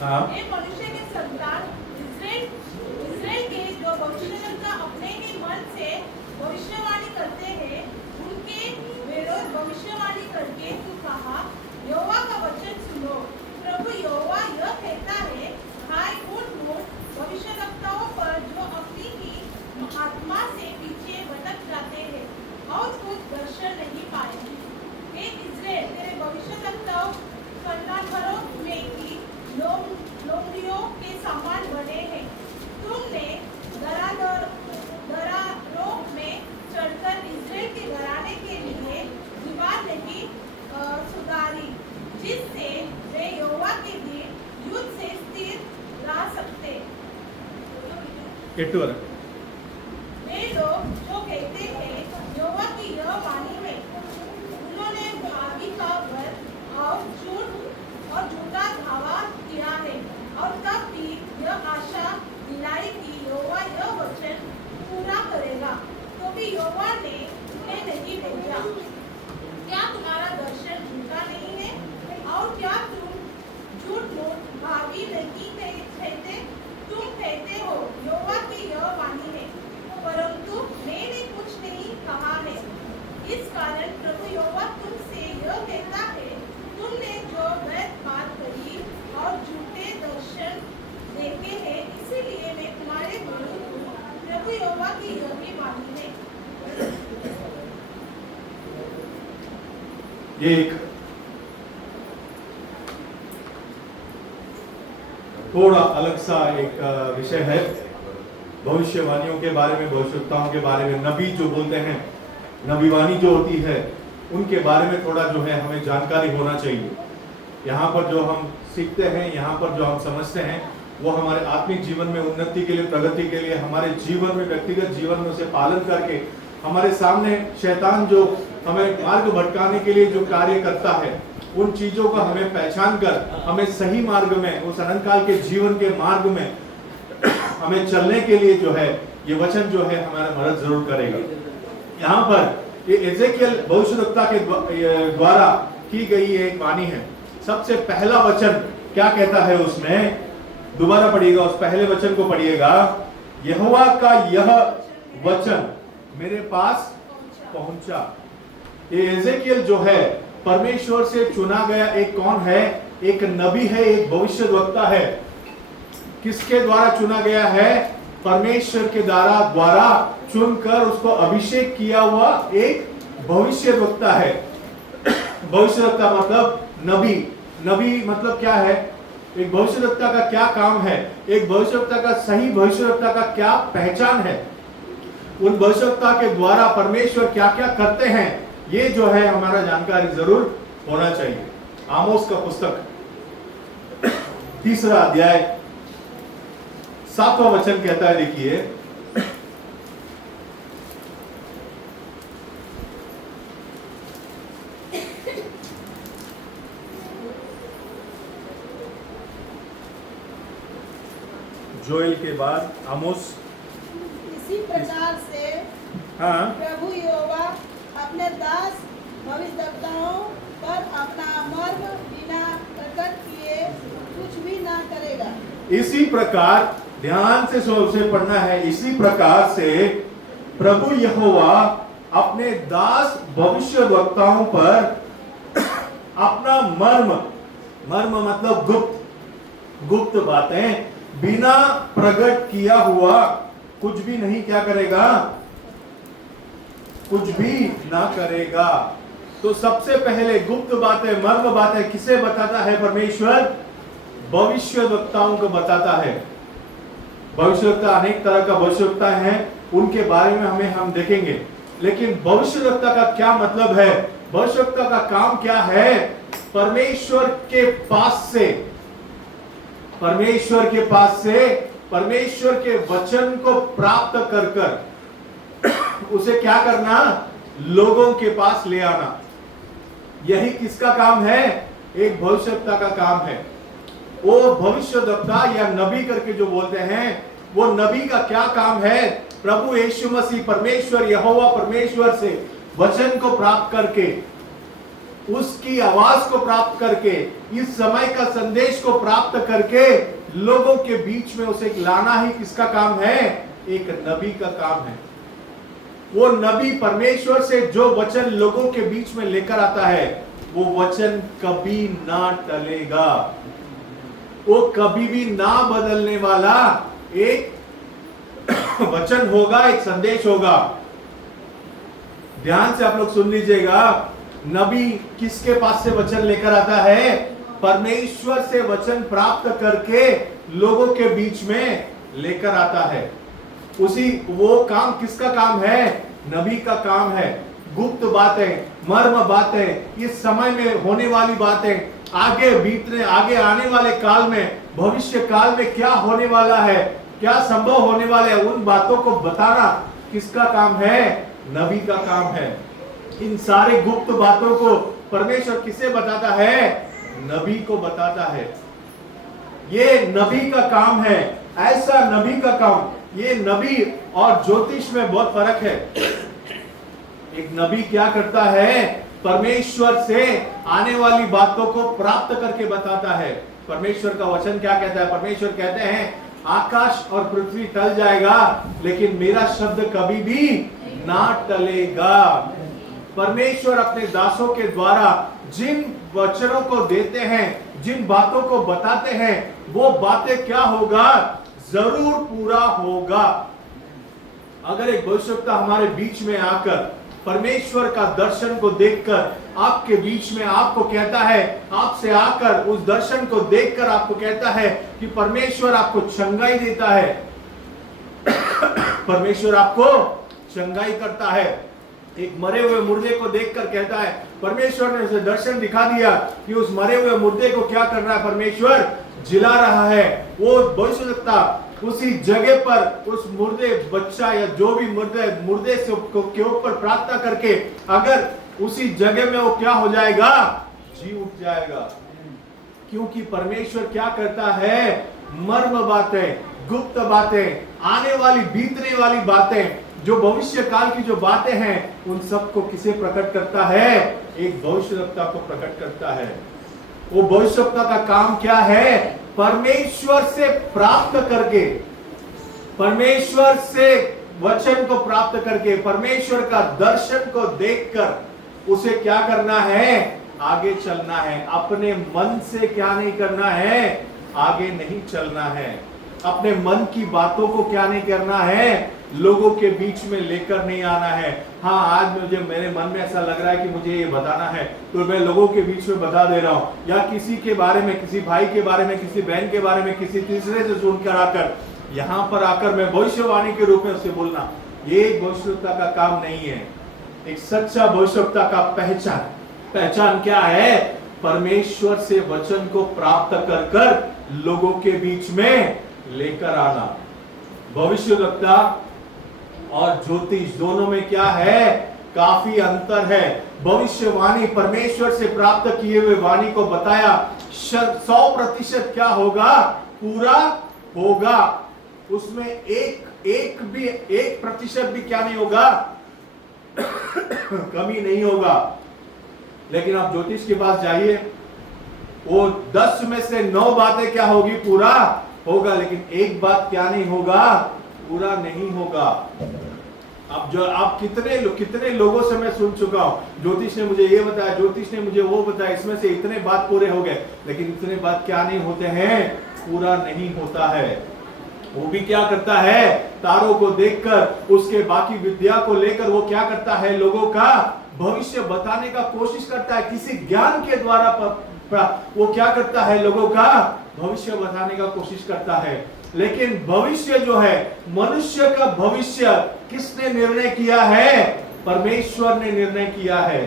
हाँ। ये मनुष्य के संतान इस्राएल के जो भविष्यवक्ता अपने ही मन से भविष्यवाणी करते हैं, उनके विरोध भविष्यवाणी करके तू कहा, यहोवा का वचन सुनो। प्रभु यहोवा यह कहता है, हाय उन भविष्यवक्ताओं पर जो अपनी ही आत्मा से पीछे भटक जाते हैं और कुछ दर्शन नहीं पाएंगे। हे इस्राएल, तेरे भविष्यवक्ताओं कन्नाभरों में की लोमड़ियों के समान बने हैं। तुमने दरारों में चढ़कर इस्राएल के घराने के लिए दीवार नहीं सुधारी, जिससे वे यहोवा के दिन युद्ध से स्थिर रह सकते। वे लोग जो कहते हैं, यहोवा की यह वाणी है, उन्होंने भावी का भर और झूठा दावा किया है, और तब भी यह आशा दिलाई कि यहोवा यह वचन पूरा करेगा, तो भी यहोवा ने उन्हें नहीं भेजा। क्या तुम्हारा दर्शन झूठा नहीं है? और क्या तुम झूठ भावी नहीं कहते? तुम कहते हो, यहोवा की यह वाणी है, परंतु मैंने कुछ नहीं कहा है। इस कारण प्रभु यहोवा तुमसे यह कहता है, तुमने जो व्यर्थ बात कही और झूठे दर्शन देखे हैं, इसीलिए मैं तुम्हारे विरुद्ध हूँ। प्रभु यहोवा की यह भी वाणी है। ये एक थोड़ा अलग सा एक विषय है, भविष्यवाणियों के बारे में, भविष्यवक्ताओं के बारे में। नबी जो बोलते हैं, नबीवाणी जो होती है, उनके बारे में थोड़ा जो है हमें जानकारी होना चाहिए। यहाँ पर जो हम सीखते हैं, यहाँ पर जो हम समझते हैं, वो हमारे आत्मिक जीवन में उन्नति के लिए, प्रगति के लिए, हमारे जीवन में, व्यक्तिगत जीवन में उसे पालन करके हमारे सामने शैतान जो हमें मार्ग भटकाने के लिए जो कार्य करता है, उन चीजों को हमें पहचान कर हमें सही मार्ग में, उस अनंत काल के जीवन के मार्ग में हमें चलने के लिए जो है ये वचन जो है हमारा मदद जरूर करेगा। यहाँ पर ये एजेकियल भविष्यवक्ता के द्वारा की गई एक वाणी है। सबसे पहला वचन क्या कहता है उसमें? दोबारा पढ़िएगा, उस पहले वचन को पढ़िएगा। यहोवा का यह वचन मेरे पास पहुंचा। ये एजेकियल जो है परमेश्वर से चुना गया एक कौन है? एक नबी है, एक भविष्यवक्ता है। किसके द्वारा चुना गया है? परमेश्वर के द्वारा चुनकर उसको अभिषेक किया हुआ एक भविष्यवक्ता है। भविष्यवक्ता मतलब नबी। नबी मतलब क्या है? एक भविष्यवक्ता का क्या काम है? एक भविष्यवक्ता का, सही भविष्यवक्ता का क्या पहचान है? उन भविष्यवक्ता के द्वारा परमेश्वर क्या क्या करते हैं, ये जो है हमारा जानकारी जरूर होना चाहिए। आमोस का पुस्तक 3 अध्याय 7वां वचन कहता है, देखिए, जोएल के बाद आमोस। इसी प्रकार से हाँ, प्रभु यहोवा अपने दास भविष्यवक्ताओं पर अपना मर्म बिना प्रकट किए कुछ भी ना करेगा। इसी प्रकार, ध्यान से पढ़ना है, इसी प्रकार से प्रभु यहोवा अपने दास भविष्यवक्ताओं पर अपना मर्म मतलब गुप्त बातें बिना प्रकट किया हुआ कुछ भी नहीं क्या करेगा? कुछ भी ना करेगा। तो सबसे पहले गुप्त बातें, मर्म बातें किसे बताता है परमेश्वर? भविष्यवक्ताओं को बताता है। भविष्यवक्ता अनेक तरह का भविष्यवक्ता है, उनके बारे में हम देखेंगे। लेकिन भविष्यवक्ता का क्या मतलब है? भविष्यवक्ता का काम क्या है? परमेश्वर के पास से परमेश्वर के वचन को प्राप्त कर उसे क्या करना? लोगों के पास ले आना। यही किसका काम है? एक भविष्यवक्ता का काम है। वो भविष्यवक्ता या नबी करके जो बोलते हैं, वो नबी का क्या काम है? प्रभु यीशु मसीह, परमेश्वर यहोवा परमेश्वर से वचन को प्राप्त करके उसकी आवाज को प्राप्त करके, इस समय का संदेश को प्राप्त करके लोगों के बीच में उसे लाना ही किसका काम है? एक नबी का काम है। वो नबी परमेश्वर से जो वचन लोगों के बीच में लेकर आता है, वो वचन कभी ना टलेगा, वो कभी भी ना बदलने वाला एक वचन होगा, एक संदेश होगा। ध्यान से आप लोग सुन लीजिएगा, नबी किसके पास से वचन लेकर आता है? परमेश्वर से वचन प्राप्त करके लोगों के बीच में लेकर आता है। उसी वो काम किसका काम है? नबी का काम है। गुप्त बातें, मर्म बातें, इस समय में होने वाली बातें, आगे आने वाले काल में, भविष्य काल में क्या होने वाला है, क्या संभव होने वाला है, उन बातों को बताना किसका काम है? नबी का काम है। इन सारे गुप्त बातों को परमेश्वर किसे बताता है? नबी को बताता है। ये नबी का काम है, ऐसा नबी का काम। ये नबी और ज्योतिष में बहुत फर्क है। एक नबी क्या करता है? परमेश्वर से आने वाली बातों को प्राप्त करके बताता है। परमेश्वर का वचन क्या कहता है? परमेश्वर कहते हैं आकाश और पृथ्वी टल जाएगा, लेकिन मेरा शब्द कभी भी ना टलेगा। परमेश्वर अपने दासों के द्वारा जिन वचनों को देते हैं, जिन बातों को बताते हैं, वो बातें क्या होगा? जरूर पूरा होगा। अगर एक भविष्यवक्ता हमारे बीच में आकर परमेश्वर का दर्शन को देखकर आपके बीच में आपको कहता है, आपसे आकर उस दर्शन को देखकर आपको कहता है कि परमेश्वर आपको चंगाई देता है, परमेश्वर आपको चंगाई करता है। एक मरे हुए मुर्दे को देखकर कहता है, परमेश्वर ने उसे दर्शन दिखा दिया कि उस मरे हुए मुर्दे को क्या कर रहा है? परमेश्वर जिला रहा है। वो भविष्यवक्ता उसी जगह पर उस मुर्दे बच्चा या जो भी मुर्दे से के ऊपर प्रार्थना करके अगर उसी जगह में वो क्या हो जाएगा? जी उठ जाएगा। क्योंकि परमेश्वर क्या करता है? मर्म बातें, गुप्त बातें, आने वाली बीतने वाली बातें, जो भविष्य काल की जो बातें हैं, उन सबको किसे प्रकट करता है? एक भविष्यवक्ता को प्रकट करता है। वो भविष्यवक्ता का काम क्या है? परमेश्वर से प्राप्त करके, परमेश्वर से वचन को प्राप्त करके, परमेश्वर का दर्शन को देखकर उसे क्या करना है? आगे चलना है। अपने मन से क्या नहीं करना है? आगे नहीं चलना है। अपने मन की बातों को क्या नहीं करना है? लोगों के बीच में लेकर नहीं आना है। हाँ, आज मुझे मेरे मन में ऐसा लग रहा है कि मुझे ये बताना है, तो मैं लोगों के बीच में बता दे रहा हूँ। या किसी के बारे में, किसी भाई के बारे में, किसी बहन के बारे में, किसी तीसरे से सुनकर आकर यहाँ पर आकर मैं भविष्यवाणी के रूप में उसे बोलना, ये एक भविष्यवक्ता का काम नहीं है। एक सच्चा भविष्यवक्ता का पहचान क्या है? परमेश्वर से वचन को प्राप्त कर कर लोगों के बीच में लेकर आना। भविष्यवक्ता और ज्योतिष दोनों में क्या है? काफी अंतर है। भविष्यवाणी परमेश्वर से प्राप्त किए हुए वाणी को बताया 100% क्या होगा? पूरा होगा। उसमें एक प्रतिशत भी क्या नहीं होगा? कमी नहीं होगा। लेकिन आप ज्योतिष के पास जाइए, वो 10 में से 9 बातें क्या होगी? पूरा होगा, लेकिन एक बात क्या नहीं होगा? पूरा नहीं होगा। अब जो आप कितने लोगों से मैं सुन चुका हूं, ज्योतिष ने मुझे ये बताया, ज्योतिष ने मुझे वो बताया, इसमें से इतने बात पूरे हो गए, लेकिन इतने बात क्या नहीं होते हैं? पूरा नहीं होता है। वो भी क्या करता है? तारों को देखकर, उसके बाकी विद्या को लेकर वो क्या करता है? लोगों का भविष्य बताने का कोशिश करता है। किसी ज्ञान के द्वारा वो क्या करता है? लोगों का भविष्य बताने का कोशिश करता है। लेकिन भविष्य जो है, मनुष्य का भविष्य किसने निर्णय किया है? परमेश्वर ने निर्णय किया है।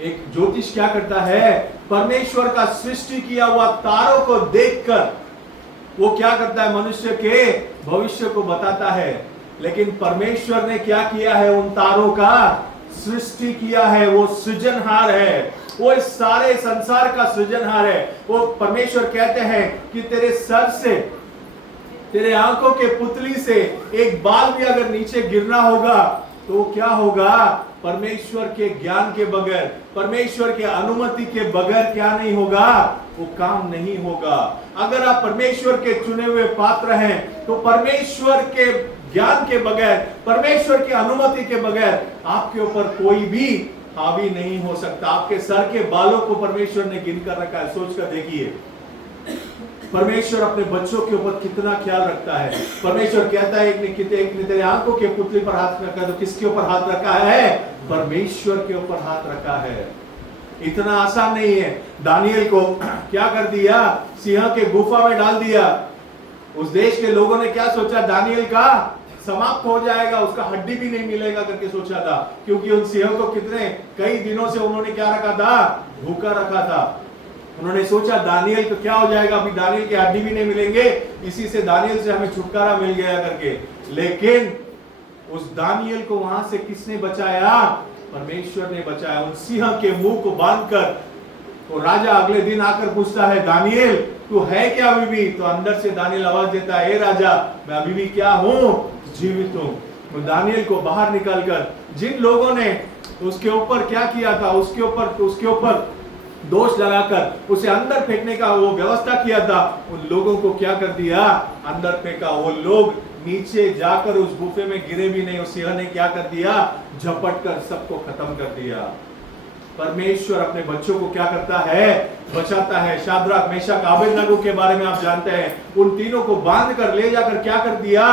एक ज्योतिष क्या करता है? परमेश्वर का सृष्टि किया हुआ तारों को देखकर वो क्या करता है? मनुष्य के भविष्य को बताता है। लेकिन परमेश्वर ने क्या किया है? उन तारों का सृष्टि किया है। वो सृजनहार है, वो इस सारे संसार का सृजनहार है। वो परमेश्वर कहते हैं कि तेरे सर से, तेरे आंखों के पुतली से एक बाल भी अगर नीचे गिरना होगा तो क्या होगा? परमेश्वर के ज्ञान के बगैर, परमेश्वर के अनुमति के बगैर क्या नहीं होगा, वो काम नहीं होगा। अगर आप परमेश्वर के चुने हुए पात्र हैं तो परमेश्वर के ज्ञान के बगैर, परमेश्वर की अनुमति के बगैर आपके ऊपर कोई भी हावी नहीं हो सकता। आपके सर के बालों को परमेश्वर ने गिन कर रखा है। सोच कर देखिए परमेश्वर अपने बच्चों के ऊपर कितना ख्याल रखता है। परमेश्वर कहता है एक ने तेरे आंखों के पुतली पर हाथ रखा, तो किसके ऊपर हाथ रखा है? परमेश्वर के ऊपर हाथ रखा है। इतना आसान नहीं है। दानियल को क्या कर दिया? सिंह के गुफा में डाल दिया। उस देश के लोगों ने क्या सोचा? दानियल का समाप्त हो जाएगा, उसका हड्डी भी नहीं मिलेगा करके सोचा था, क्योंकि उन सिंह को कई दिनों से उन्होंने क्या रखा था? भूखा रखा था। उन्होंने सोचा दानियल को क्या हो जाएगा, अभी दानियल के हड्डी भी नहीं मिलेंगे, इसी से दानियल से हमें छुटकारा मिल गया करके। लेकिन उस दानियल को वहां से किसने बचाया? परमेश्वर ने बचाया। उन सिंह के मुंह को बांधकर तो राजा अगले दिन आकर पूछता है, दानियल तू है क्या अभी भी? तो अंदर से दानियल आवाज देता है, ए राजा मैं अभी भी क्या हूं? जीवित हूं। तो दानियल को बाहर निकालकर जिन लोगों ने उसके ऊपर क्या किया था, उसके ऊपर दोष लगाकर उसे अंदर फेंकने का वो व्यवस्था किया था, उन लोगों को क्या कर दिया? अंदर फेंका। वो लोग नीचे जाकर उस गुफे में गिरे भी नहीं। उस सिंह ने क्या कर दिया? झपट कर सबको खत्म कर दिया। परमेश्वर अपने बच्चों को क्या करता है? बचाता है। शाद्राक, मेशक, अबेदनगो के बारे में आप जानते हैं। उन तीनों को बांध कर ले जाकर क्या कर दिया?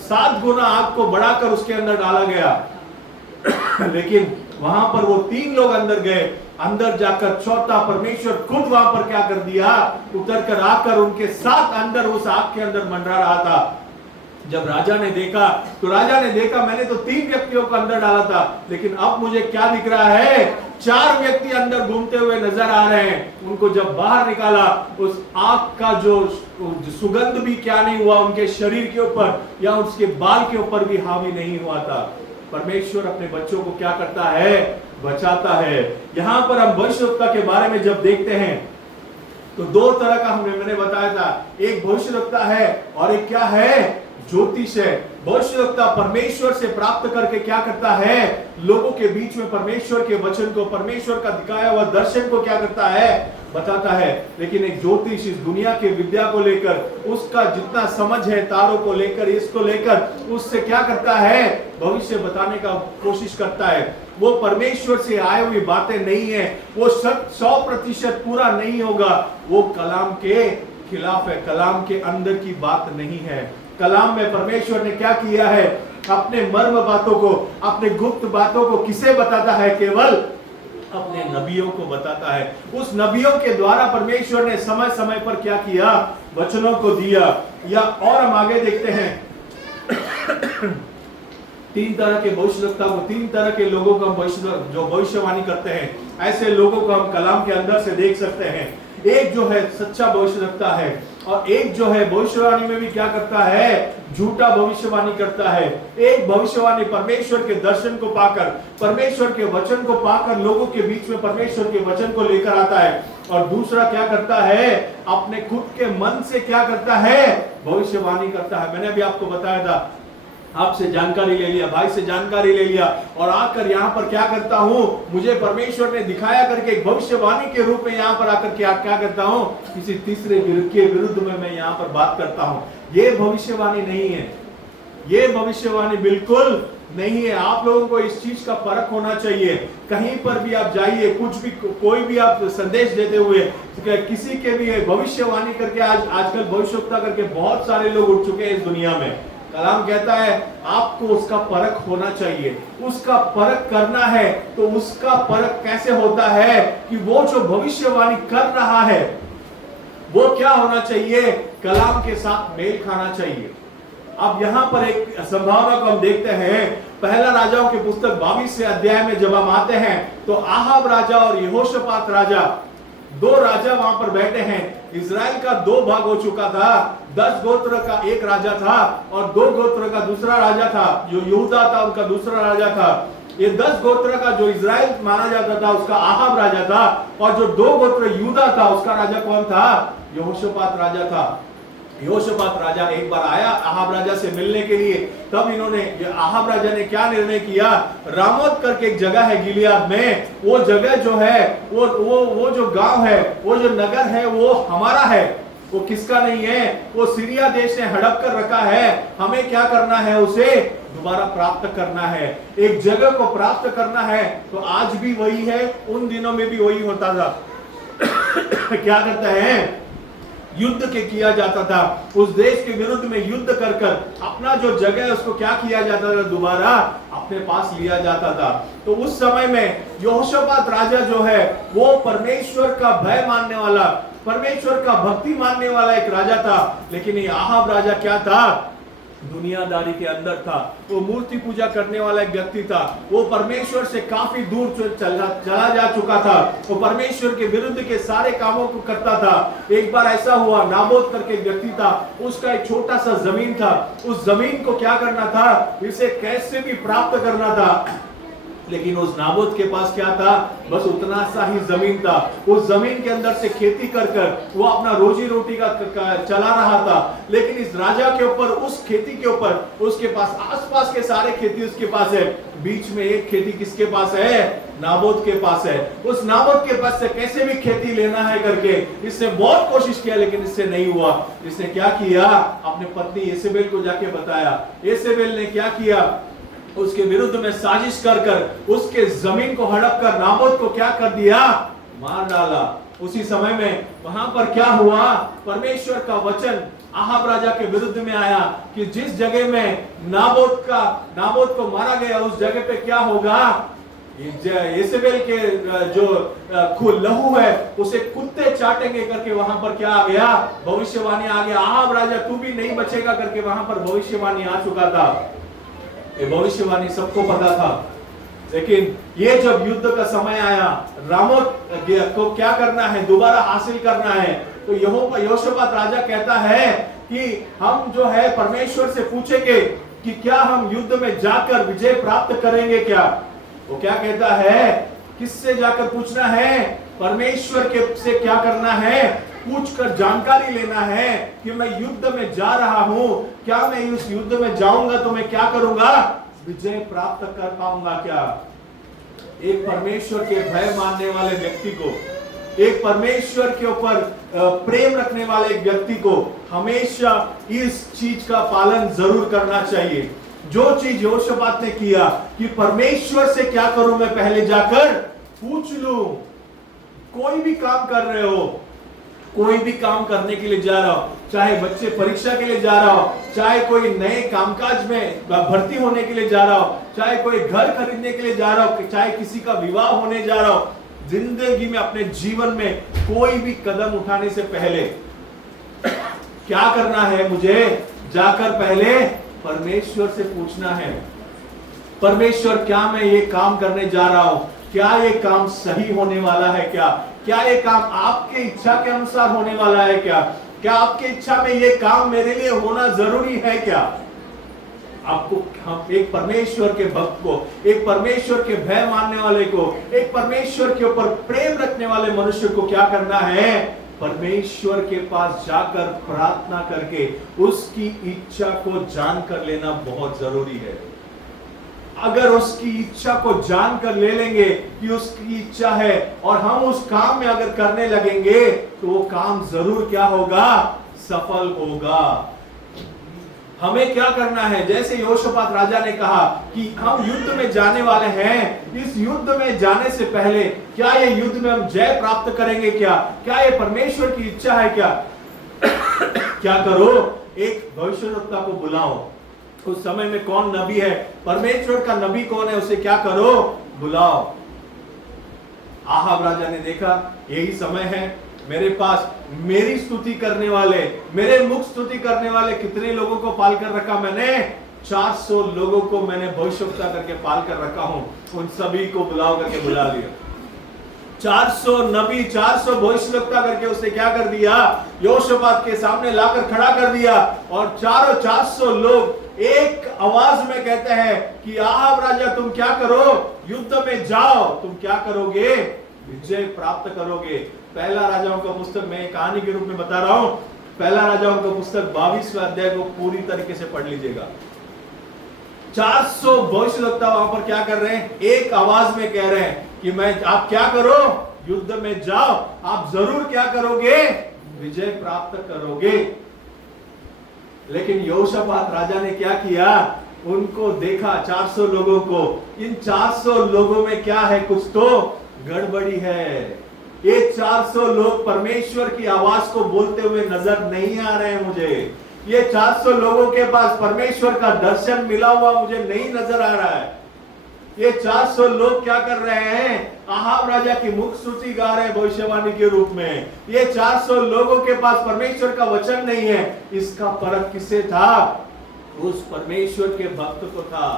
7 गुना आग को बढ़ाकर उसके अंदर डाला गया। लेकिन वहां पर वो 3 लोग अंदर गए। अंदर जाकर चौथा परमेश्वर खुद वहां पर क्या कर दिया? उतर कर आकर उनके साथ अंदर उस आग के अंदर मंडरा रहा था। जब राजा ने देखा तो राजा ने देखा मैंने तो 3 व्यक्तियों को अंदर डाला था, लेकिन अब मुझे क्या दिख रहा है? 4 व्यक्ति अंदर घूमते हुए नजर आ रहे हैं। उनको जब बाहर निकाला, उस आग का जो सुगंध भी क्या नहीं हुआ उनके शरीर के ऊपर या उसके बाल के ऊपर भी हावी नहीं हुआ था। परमेश्वर अपने बच्चों को क्या करता है? बचाता है। यहां पर हम भविष्यवक्ता के बारे में जब देखते हैं तो 2 तरह का मैंने बताया था। एक भविष्यवक्ता है और एक क्या है? ज्योतिष है। भविष्यवक्ता परमेश्वर से प्राप्त करके क्या करता है? लोगों के बीच में परमेश्वर के वचन को, परमेश्वर का दिखाया हुआ दर्शन को क्या करता है? बताता है। लेकिन एक ज्योतिष इस दुनिया के विद्या को लेकर, उसका जितना समझ है तारों को लेकर, इसको लेकर, उससे क्या करता है? भविष्य बताने का कोशिश करता है। वो परमेश्वर से आई हुई बातें नहीं है। वो 100% पूरा नहीं होगा। वो कलाम के खिलाफ है। कलाम के अंदर की बात नहीं है। कलाम में परमेश्वर ने क्या किया है? अपने मर्म बातों को, अपने गुप्त बातों को किसे बताता है? केवल अपने नबियों को बताता है। उस नबियों के द्वारा परमेश्वर ने समय समय पर क्या किया? वचनों को दिया। या और हम आगे देखते हैं 3 तरह के भविष्यवक्ता को, 3 तरह के लोगों को हम जो भविष्यवाणी करते हैं, ऐसे लोगों को हम कलाम के अंदर से देख सकते हैं। एक जो है सच्चा भविष्यवक्ता है और एक जो है भविष्यवाणी में भी क्या करता है? झूठा भविष्यवाणी करता है। एक भविष्यवाणी परमेश्वर के दर्शन को पाकर, परमेश्वर के वचन को पाकर लोगों के बीच में परमेश्वर के वचन को लेकर आता है, और दूसरा क्या करता है? अपने खुद के मन से क्या करता है? भविष्यवाणी करता है। मैंने अभी आपको बताया था, आपसे जानकारी ले लिया, भाई से जानकारी ले लिया और आकर यहाँ पर क्या करता हूँ? मुझे परमेश्वर ने दिखाया करके एक भविष्यवाणी के रूप में यहाँ पर आकर क्या करता हूँ? किसी तीसरे के विरुद्ध में मैं यहाँ पर बात करता हूँ। ये भविष्यवाणी नहीं है। ये भविष्यवाणी बिल्कुल नहीं है। आप लोगों को इस चीज का परख होना चाहिए। कहीं पर भी आप जाइए, कुछ भी कोई भी आप संदेश देते हुए किसी के भी भविष्यवाणी करके, आजकल भविष्यवक्ता करके बहुत सारे लोग उठ चुके हैं इस दुनिया में। कलाम कहता है आपको उसका परख होना चाहिए। उसका परख करना है तो उसका परख कैसे होता है? कि वो जो भविष्यवाणी कर रहा है वो क्या होना चाहिए? कलाम के साथ मेल खाना चाहिए। अब यहां पर एक संभावना को हम देखते हैं। पहला राजाओं की पुस्तक 22 अध्याय में जब हम आते हैं तो आहाब राजा और यहोशापात राजा, 2 राजा वहां पर बैठे हैं। इजराइल का 2 भाग हो चुका था। 10 गोत्र का एक राजा था और 2 गोत्र का दूसरा राजा था। जो यहूदा था उनका दूसरा राजा था। ये 10 गोत्र का जो इजराइल माना जाता था उसका आहाब राजा था, और जो 2 गोत्र यहूदा था उसका राजा कौन था? यहोशापात राजा था। यहोशापात राजा एक बार आया आहाब राजा से मिलने के लिए। तब इन्होंने आहाब राजा ने क्या निर्णय किया, रामोत करके एक जगह है गिलियाद में, वो जगह जो है वो जो गांव है, वो जो नगर है वो हमारा है, वो किसका नहीं है, वो सीरिया देश ने हड़प कर रखा है। हमें क्या करना है, उसे दोबारा प्राप्त करना है, एक जगह को प्राप्त करना है। तो आज भी वही है, उन दिनों में भी वही होता था। क्या करते हैं, युद्ध के किया जाता था, उस देश के विरुद्ध में युद्ध कर कर अपना जो जगह है उसको क्या किया जाता था, दोबारा अपने पास लिया जाता था। तो उस समय में यहोशापात राजा जो है वो परमेश्वर का भय मानने वाला, परमेश्वर का भक्ति मानने वाला एक राजा था। लेकिन ये आहाब राजा क्या था, दुनियादारी के अंदर था, वो मूर्ति पूजा करने वाला एक व्यक्ति था, वो परमेश्वर से काफी दूर चला जा चुका था, वो परमेश्वर के विरुद्ध के सारे कामों को करता था। एक बार ऐसा हुआ, नाबोत करके एक व्यक्ति था, उसका एक छोटा सा जमीन था, उस जमीन को क्या करना था, इसे कैसे भी प्राप्त करना था। लेकिन उस नाबोत के पास क्या था, बस उतना सा ही जमीन था। उस जमीन के अंदर से खेती कर कर वो अपना रोजी रोटी का चला रहा था। लेकिन इस राजा के ऊपर, उस खेती के ऊपर, उसके पास आसपास के सारे खेती उसके पास है, बीच में एक खेती किसके पास है, नाबोत के पास है। उस नाबोत के पास से कैसे भी खेती लेना है करके इसने बहुत कोशिश किया, लेकिन इससे नहीं हुआ। इसने क्या किया, अपने पत्नी येसेबेल को जाके बताया। येसेबेल ने क्या किया, उसके विरुद्ध में साजिश कर कर उसके जमीन को हड़प कर नाबोत को क्या कर दिया, मार डाला। उसी समय में वहां पर क्या हुआ, परमेश्वर का वचन आहाब राजा के विरुद्ध में आया कि जिस जगह में नाबोत को मारा गया, उस जगह पे क्या होगा, येसेबेल के जो लहू है उसे कुत्ते चाटेंगे करके वहां पर क्या आ गया, भविष्यवाणी आ गया। आहाब राजा तू भी नहीं बचेगा करके वहां पर भविष्यवाणी आ चुका था। ये भविष्यवाणी सबको पता था। लेकिन ये जब युद्ध का समय आया, रामोत को क्या करना है, दोबारा हासिल करना है, तो यहोशापात राजा कहता है कि हम जो है परमेश्वर से पूछेंगे कि क्या हम युद्ध में जाकर विजय प्राप्त करेंगे क्या। वो क्या कहता है, किससे जाकर पूछना है, परमेश्वर के से क्या करना है, पूछकर जानकारी लेना है कि मैं युद्ध में जा रहा हूं, क्या मैं उस युद्ध में जाऊंगा तो मैं क्या करूंगा, विजय प्राप्त कर पाऊंगा क्या। एक परमेश्वर के भय मानने वाले व्यक्ति को, एक परमेश्वर के ऊपर प्रेम रखने वाले एक व्यक्ति को हमेशा इस चीज का पालन जरूर करना चाहिए। जो चीज यहोशापात ने किया कि परमेश्वर से क्या करूं, मैं पहले जाकर पूछ लूं। कोई भी काम कर रहे हो, कोई भी काम करने के लिए जा रहा हो, चाहे बच्चे परीक्षा के लिए जा रहा हो, चाहे कोई नए कामकाज में भर्ती होने के लिए जा रहा हो, चाहे कोई घर खरीदने के लिए जा रहा हो, चाहे किसी का विवाह होने जा रहा हो, जिंदगी में अपने जीवन में कोई भी कदम उठाने से पहले क्या करना है, मुझे जाकर पहले परमेश्वर से पूछना है, परमेश्वर क्या मैं ये काम करने जा रहा हूं, क्या ये काम सही होने वाला है क्या ये काम आपके इच्छा के अनुसार होने वाला है क्या आपके इच्छा में ये काम मेरे लिए होना जरूरी है क्या। आपको, हम एक परमेश्वर के भक्त को, एक परमेश्वर के भय मानने वाले को, एक परमेश्वर के ऊपर प्रेम रखने वाले मनुष्य को क्या करना है, परमेश्वर के पास जाकर प्रार्थना करके उसकी इच्छा को जान कर लेना बहुत जरूरी है। अगर उसकी इच्छा को जान कर ले लेंगे कि उसकी इच्छा है और हम उस काम में अगर करने लगेंगे तो वो काम जरूर क्या होगा, सफल होगा। हमें क्या करना है, जैसे यहोशापात राजा ने कहा कि हम युद्ध में जाने वाले हैं, इस युद्ध में जाने से पहले क्या ये युद्ध में हम जय प्राप्त करेंगे क्या ये परमेश्वर की इच्छा है क्या करो, एक भविष्यवक्ता को बुलाओ। उस समय में कौन नबी है, परमेश्वर का नबी कौन है, उसे क्या करो, बुलाओ। आहाब राजा ने देखा यही समय है, मेरे पास मेरी स्तुति करने वाले, मेरे मुख स्तुति करने वाले कितने लोगों को पाल कर रखा मैंने, 400 लोगों को मैंने भविष्यवक्ता करके पाल कर रखा हूं। उन सभी को बुलाओ करके बुला लिया, 400 नबी, 400 भविष्यवक्ता करके उसने क्या कर दिया, यहोशापात के सामने लाकर खड़ा कर दिया। और 400 लोग एक आवाज में कहते हैं कि आहाब राजा तुम क्या करो, युद्ध में जाओ, तुम क्या करोगे, विजय प्राप्त करोगे। पहला राजाओं का पुस्तक में कहानी के रूप में बता रहा हूं, पहला राजाओं का पुस्तक 22वें अध्याय को पूरी तरीके से पढ़ लीजिएगा। 400 भविष्यवक्ता वहां पर क्या कर रहे हैं? एक आवाज में कह रहे हैं कि आप क्या करो, युद्ध में जाओ, आप जरूर क्या करोगे, विजय प्राप्त करोगे। लेकिन यहोशापात राजा ने क्या किया? उनको देखा 400 लोगों को, इन 400 लोगों में क्या है? कुछ तो गड़बड़ी है। ये 400 लोग परमेश्वर की आवाज को बोलते हुए नजर नहीं आ रहे हैं मुझे। ये 400 लोगों के पास परमेश्वर का दर्शन मिला हुआ मुझे नहीं नजर आ रहा है। ये 400 लोग क्या कर रहे हैं? आहाब राजा की मुख स्तुति गा रहे हैं भविष्यवाणी के रूप में। ये 400 लोगों के पास परमेश्वर का वचन नहीं है। इसका फर्क किससे था? उस परमेश्वर के भक्त को था।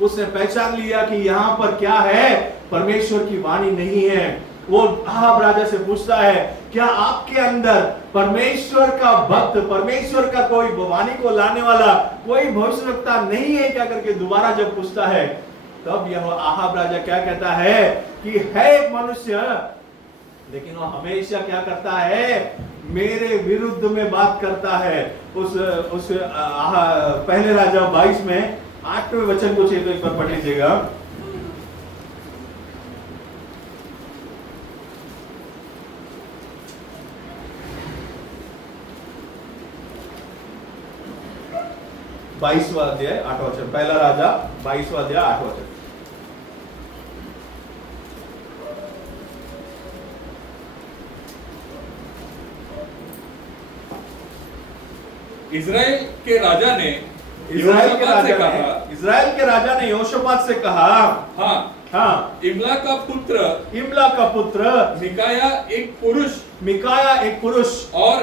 उसने पहचान लिया कि यहाँ पर क्या है, परमेश्वर की वाणी नहीं है। वो आहाब राजा से पूछता है, क्या आपके अंदर परमेश्वर का भक्त, परमेश्वर का कोई वाणी को लाने वाला कोई भविष्यवक्ता नहीं है क्या? करके दोबारा जब पूछता है, तब यह आहाब राजा क्या कहता है कि है एक मनुष्य, लेकिन वो हमेशा क्या करता है? मेरे विरुद्ध में बात करता है। उस पहले राजा 22 में 8वें वचन को चाहिए तो एक बार पढ़ लीजिएगा। बाईसवां अध्याय 8वां वचन, पहला राजा 22वां अध्याय 8वां वचन। इज़राइल के राजा ने यहोशापात से कहा, हाँ, इमला का पुत्र मिकाया एक पुरुष और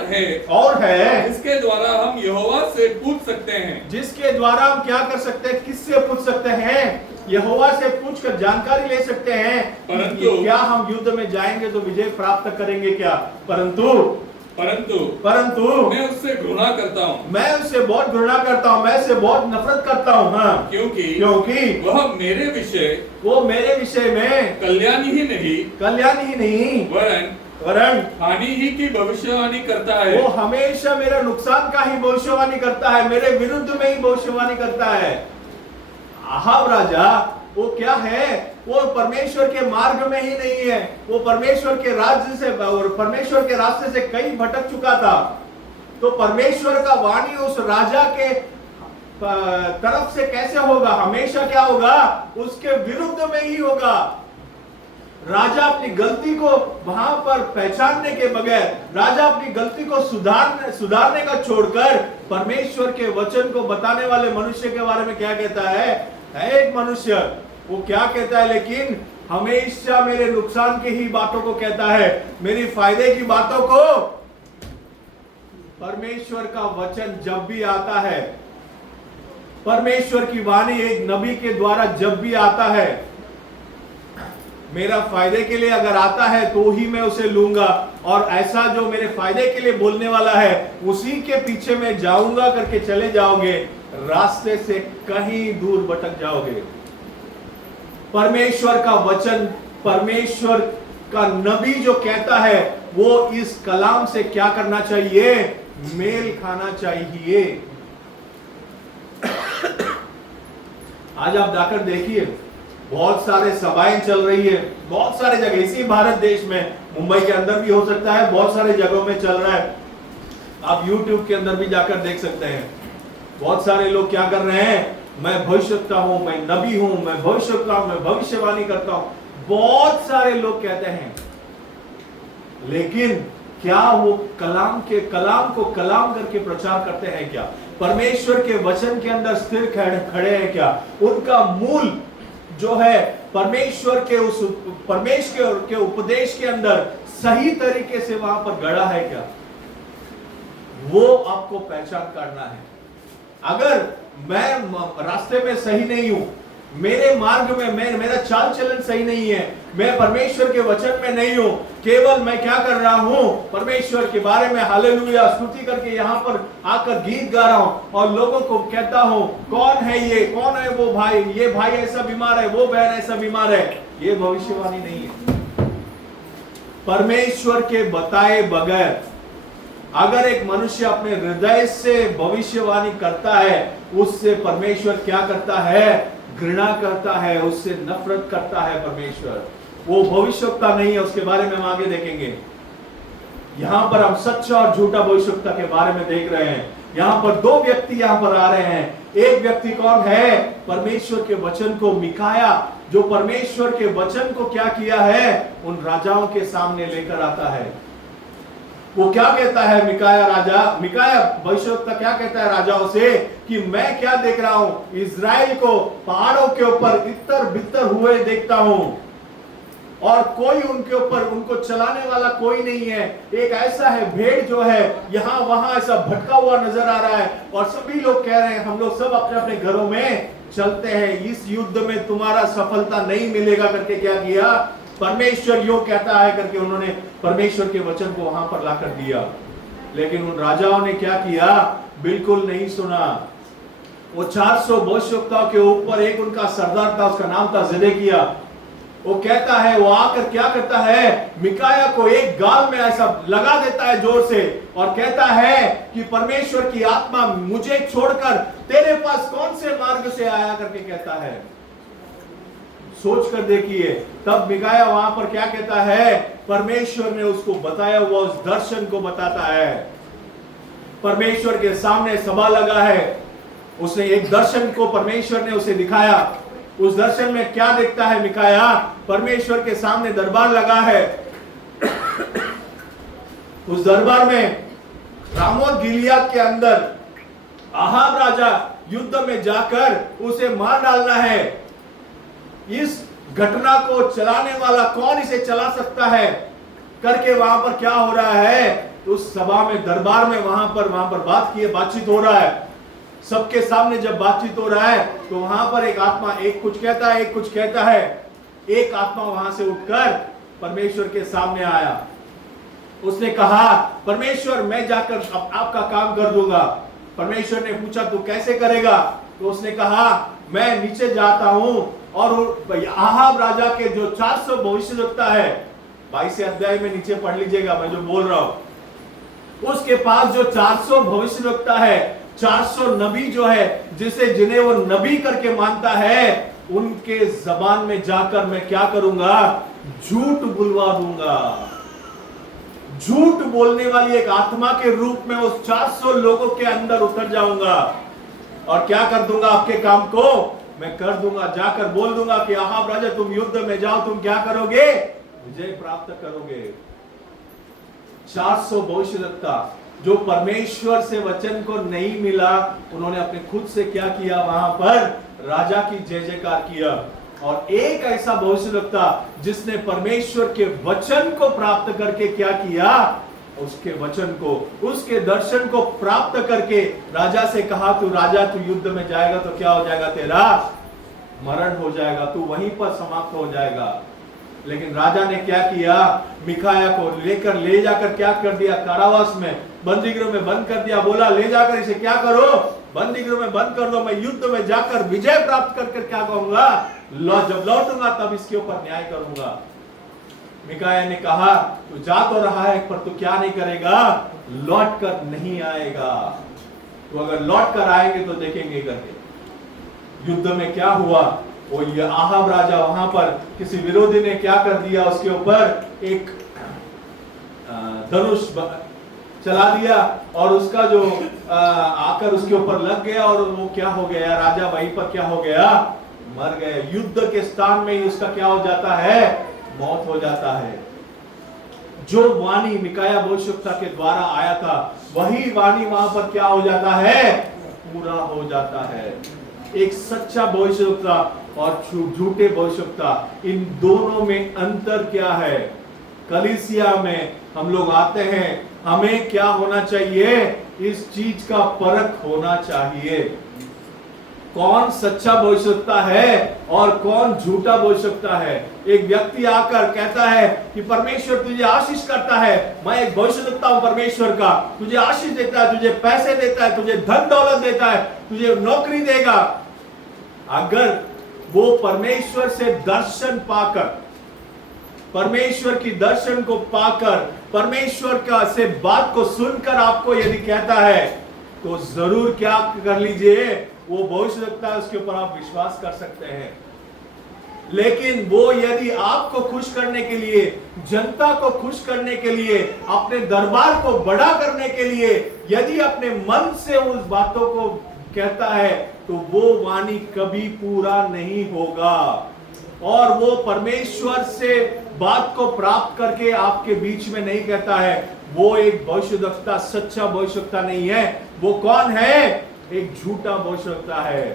है जिसके द्वारा हम यहोवा से पूछ सकते हैं। जिसके द्वारा हम क्या कर सकते हैं? किससे पूछ सकते हैं? यहोवा से पूछकर जानकारी ले सकते हैं। परंतु क्या हम युद्ध में जाएंगे तो विजय प्राप्त करेंगे क्या? परंतु मैं उससे घृणा करता हूँ। मैं उससे बहुत घृणा करता हूँ, मैं उससे बहुत नफरत करता हूँ। हाँ, क्योंकि वो मेरे विषय में कल्याणी ही नहीं वरन हानि ही की भविष्यवाणी करता है। वो हमेशा मेरा नुकसान का ही भविष्यवाणी करता है, मेरे विरुद्ध में ही भविष्यवाणी करता है। आहाब राजा वो क्या है? वो परमेश्वर के मार्ग में ही नहीं है। वो परमेश्वर के राज्य से और परमेश्वर के रास्ते से कहीं भटक चुका था। तो परमेश्वर का वाणी उस राजा के तरफ से कैसे होगा? हमेशा क्या होगा? उसके विरुद्ध में ही होगा। राजा अपनी गलती को वहां पर पहचानने के बगैर, राजा अपनी गलती को सुधारने का छोड़कर परमेश्वर के वचन को बताने वाले मनुष्य के बारे में क्या कहता है? एक मनुष्य वो क्या कहता है? लेकिन हमेशा मेरे नुकसान की ही बातों को कहता है, मेरी फायदे की बातों को। परमेश्वर का वचन जब भी आता है, परमेश्वर की वाणी एक नबी के द्वारा जब भी आता है, मेरा फायदे के लिए अगर आता है तो ही मैं उसे लूंगा, और ऐसा जो मेरे फायदे के लिए बोलने वाला है उसी के पीछे मैं जाऊंगा करके चले जाओगे, रास्ते से कहीं दूर भटक जाओगे। परमेश्वर का वचन, परमेश्वर का नबी जो कहता है, वो इस कलाम से क्या करना चाहिए? मेल खाना चाहिए। आज आप जाकर देखिए, बहुत सारे सभाएं चल रही है, बहुत सारे जगह, इसी भारत देश में, मुंबई के अंदर भी हो सकता है, बहुत सारे जगहों में चल रहा है। आप YouTube के अंदर भी जाकर देख सकते हैं। बहुत सारे लोग क्या कर रहे हैं? मैं भविष्यवक्ता हूं, मैं नबी हूं, मैं भविष्यवक्ता हूं, मैं भविष्यवाणी करता हूं, बहुत सारे लोग कहते हैं। लेकिन क्या वो कलाम को कलाम करके प्रचार करते हैं क्या? परमेश्वर के वचन के अंदर स्थिर खड़े हैं क्या? उनका मूल जो है परमेश्वर के उपदेश के अंदर सही तरीके से वहां पर गड़ा है क्या? वो आपको पहचान करना है। अगर मैं रास्ते में सही नहीं हूं, मेरे मार्ग में मेरा चाल चलन सही नहीं है, मैं परमेश्वर के वचन में नहीं हूं, केवल मैं क्या कर रहा हूं? परमेश्वर के बारे में हालेलुया स्तुति करके यहां पर आकर गीत गा रहा हूं और लोगों को कहता हूं, कौन है ये, कौन है वो भाई, ये भाई ऐसा बीमार है, वो बहन ऐसा बीमार है, ये भविष्यवाणी नहीं है। परमेश्वर के बताए बगैर अगर एक मनुष्य अपने हृदय से भविष्यवाणी करता है, उससे परमेश्वर क्या करता है? घृणा करता है, उससे नफरत करता है परमेश्वर। वो भविष्यवक्ता नहीं है, उसके बारे में हम आगे देखेंगे। यहां पर हम सच्चा और झूठा भविष्यवक्ता के बारे में देख रहे हैं। यहां पर दो व्यक्ति यहां पर आ रहे हैं। एक व्यक्ति कौन है? परमेश्वर के वचन को मिकाया, जो परमेश्वर के वचन को क्या किया है? उन राजाओं के सामने लेकर आता है। वो क्या कहता है? मिकाया भविष्यवक्ता क्या कहता है राजाओं से कि मैं क्या देख रहा हूं? इजराइल को पहाड़ों के ऊपर इतर बितर हुए देखता हूं और कोई उनके ऊपर उनको चलाने वाला कोई नहीं है। एक ऐसा है भेड़ जो है यहां वहां ऐसा भटका हुआ नजर आ रहा है और सभी लोग कह रहे हैं हम लोग सब अपने अपने घरों में चलते हैं, इस युद्ध में तुम्हारा सफलता नहीं मिलेगा करके क्या किया? परमेश्वर यो कहता है करके उन्होंने परमेश्वर के वचन को वहां पर लाकर दिया। लेकिन उन राजाओं ने क्या किया? बिल्कुल नहीं सुना। वो 400 भविष्यवक्ताओं के ऊपर एक उनका सरदार था, उसका नाम था ज़िदकिय्याह। वो कहता है, वो आकर क्या करता है? मिकाया को एक गाल में ऐसा लगा देता है जोर से और कहता है कि परमेश्वर की आत्मा मुझे छोड़कर तेरे पास कौन से मार्ग से आया करके कहता है। सोच कर देखिए, तब मिकाया वहां पर क्या कहता है? परमेश्वर ने उसको बताया हुआ उस दर्शन को बताता है। परमेश्वर के सामने सभा लगा है, उसने एक दर्शन को परमेश्वर ने उसे दिखाया। उस दर्शन में क्या देखता है मिकाया? परमेश्वर के सामने दरबार लगा है। उस दरबार में रामोत गिलियाद के अंदर आहाब राजा युद्ध में जाकर उसे मार डालना है। इस घटना को चलाने वाला कौन इसे चला सकता है करके वहां पर क्या हो रहा है? उस सभा में, दरबार में वहां पर बातचीत हो रहा है। सबके सामने जब बातचीत हो रहा है तो वहां पर एक आत्मा एक कुछ कहता है, एक कुछ कहता है। एक आत्मा वहां से उठकर परमेश्वर के सामने आया। उसने कहा, परमेश्वर मैं जाकर आपका काम कर दूंगा। परमेश्वर ने पूछा, तू कैसे करेगा? तो उसने कहा, मैं नीचे जाता हूं और आहाब राजा के जो 400 भविष्यवक्ता है, 22 अध्याय में नीचे पढ़ लीजिएगा मैं जो बोल रहा हूं, उसके पास जो 400 भविष्यवक्ता है, 400 नबी जो है, जिन्हें वो नबी करके मानता है, उनके जबान में जाकर मैं क्या करूंगा? झूठ बुलवा दूंगा। झूठ बोलने वाली एक आत्मा के रूप में उस 400 लोगों के अंदर उतर जाऊंगा और क्या कर दूंगा? आपके काम को मैं कर दूंगा। जाकर बोल दूंगा कि आहाब राजा तुम युद्ध में जाओ, तुम क्या करोगे? विजय प्राप्त करोगे। 400 भविष्यवक्ता जो परमेश्वर से वचन को नहीं मिला, उन्होंने अपने खुद से क्या किया? वहां पर राजा की जय जयकार किया। और एक ऐसा भविष्यवक्ता जिसने परमेश्वर के वचन को प्राप्त करके क्या किया? उसके वचन को, उसके दर्शन को प्राप्त करके राजा से कहा, तू राजा तू युद्ध में जाएगा तो क्या हो जाएगा? तेरा मरण हो जाएगा, तू वहीं पर समाप्त हो जाएगा। लेकिन राजा ने क्या किया? मिकाया को ले जाकर क्या कर दिया? कारावास में, बंदीगृह में बंद कर दिया। बोला, ले जाकर इसे क्या करो? बंदीगृह में बंद कर दो। मैं युद्ध में जाकर विजय प्राप्त करके क्या कहूंगा? जब लौटूंगा तब इसके ऊपर न्याय करूंगा। मिकाया ने कहा, तू जा तो रहा है पर तू क्या नहीं करेगा? लौट कर नहीं आएगा। तो अगर लौट कर आएंगे तो देखेंगे करके। युद्ध में क्या हुआ? वो ये आहाब राजा वहां पर किसी विरोधी ने क्या कर दिया? उसके ऊपर एक धनुष चला दिया और उसका जो आकर उसके ऊपर लग गया और वो क्या हो गया? राजा वहीं पर क्या हो गया? मर गया। युद्ध के स्थान में ही उसका क्या हो जाता है? मौत हो जाता है। जो वाणी मिकाया भविष्यवक्ता के द्वारा आया था, वही वाणी वहां पर क्या हो जाता है? पूरा हो जाता है। एक सच्चा भविष्यवक्ता और झूठे भविष्यवक्ता, इन दोनों में अंतर क्या है? कलीसिया में हम लोग आते हैं, हमें क्या होना चाहिए? इस चीज का परख होना चाहिए। कौन सच्चा भविष्यवक्ता है और कौन झूठा भविष्यवक्ता है। एक व्यक्ति आकर कहता है कि परमेश्वर तुझे आशीष करता है, मैं एक भविष्यवक्ता हूं परमेश्वर का, तुझे आशीष देता है, तुझे पैसे देता है, तुझे धन दौलत देता है, तुझे नौकरी देगा। अगर वो परमेश्वर से दर्शन पाकर, परमेश्वर की दर्शन को पाकर परमेश्वर का से बात को सुनकर आपको यदि कहता है तो जरूर क्या कर लीजिए, वो भविष्यवक्ता है उसके ऊपर आप विश्वास कर सकते हैं। लेकिन वो यदि आपको खुश करने के लिए, जनता को खुश करने के लिए, अपने दरबार को बड़ा करने के लिए यदि अपने मन से उस बातों को कहता है तो वो वाणी कभी पूरा नहीं होगा। और वो परमेश्वर से बात को प्राप्त करके आपके बीच में नहीं कहता है, वो एक भविष्यवक्ता सच्चा भविष्यवक्ता नहीं है। वो कौन है? एक झूठा भविष्यवक्ता है।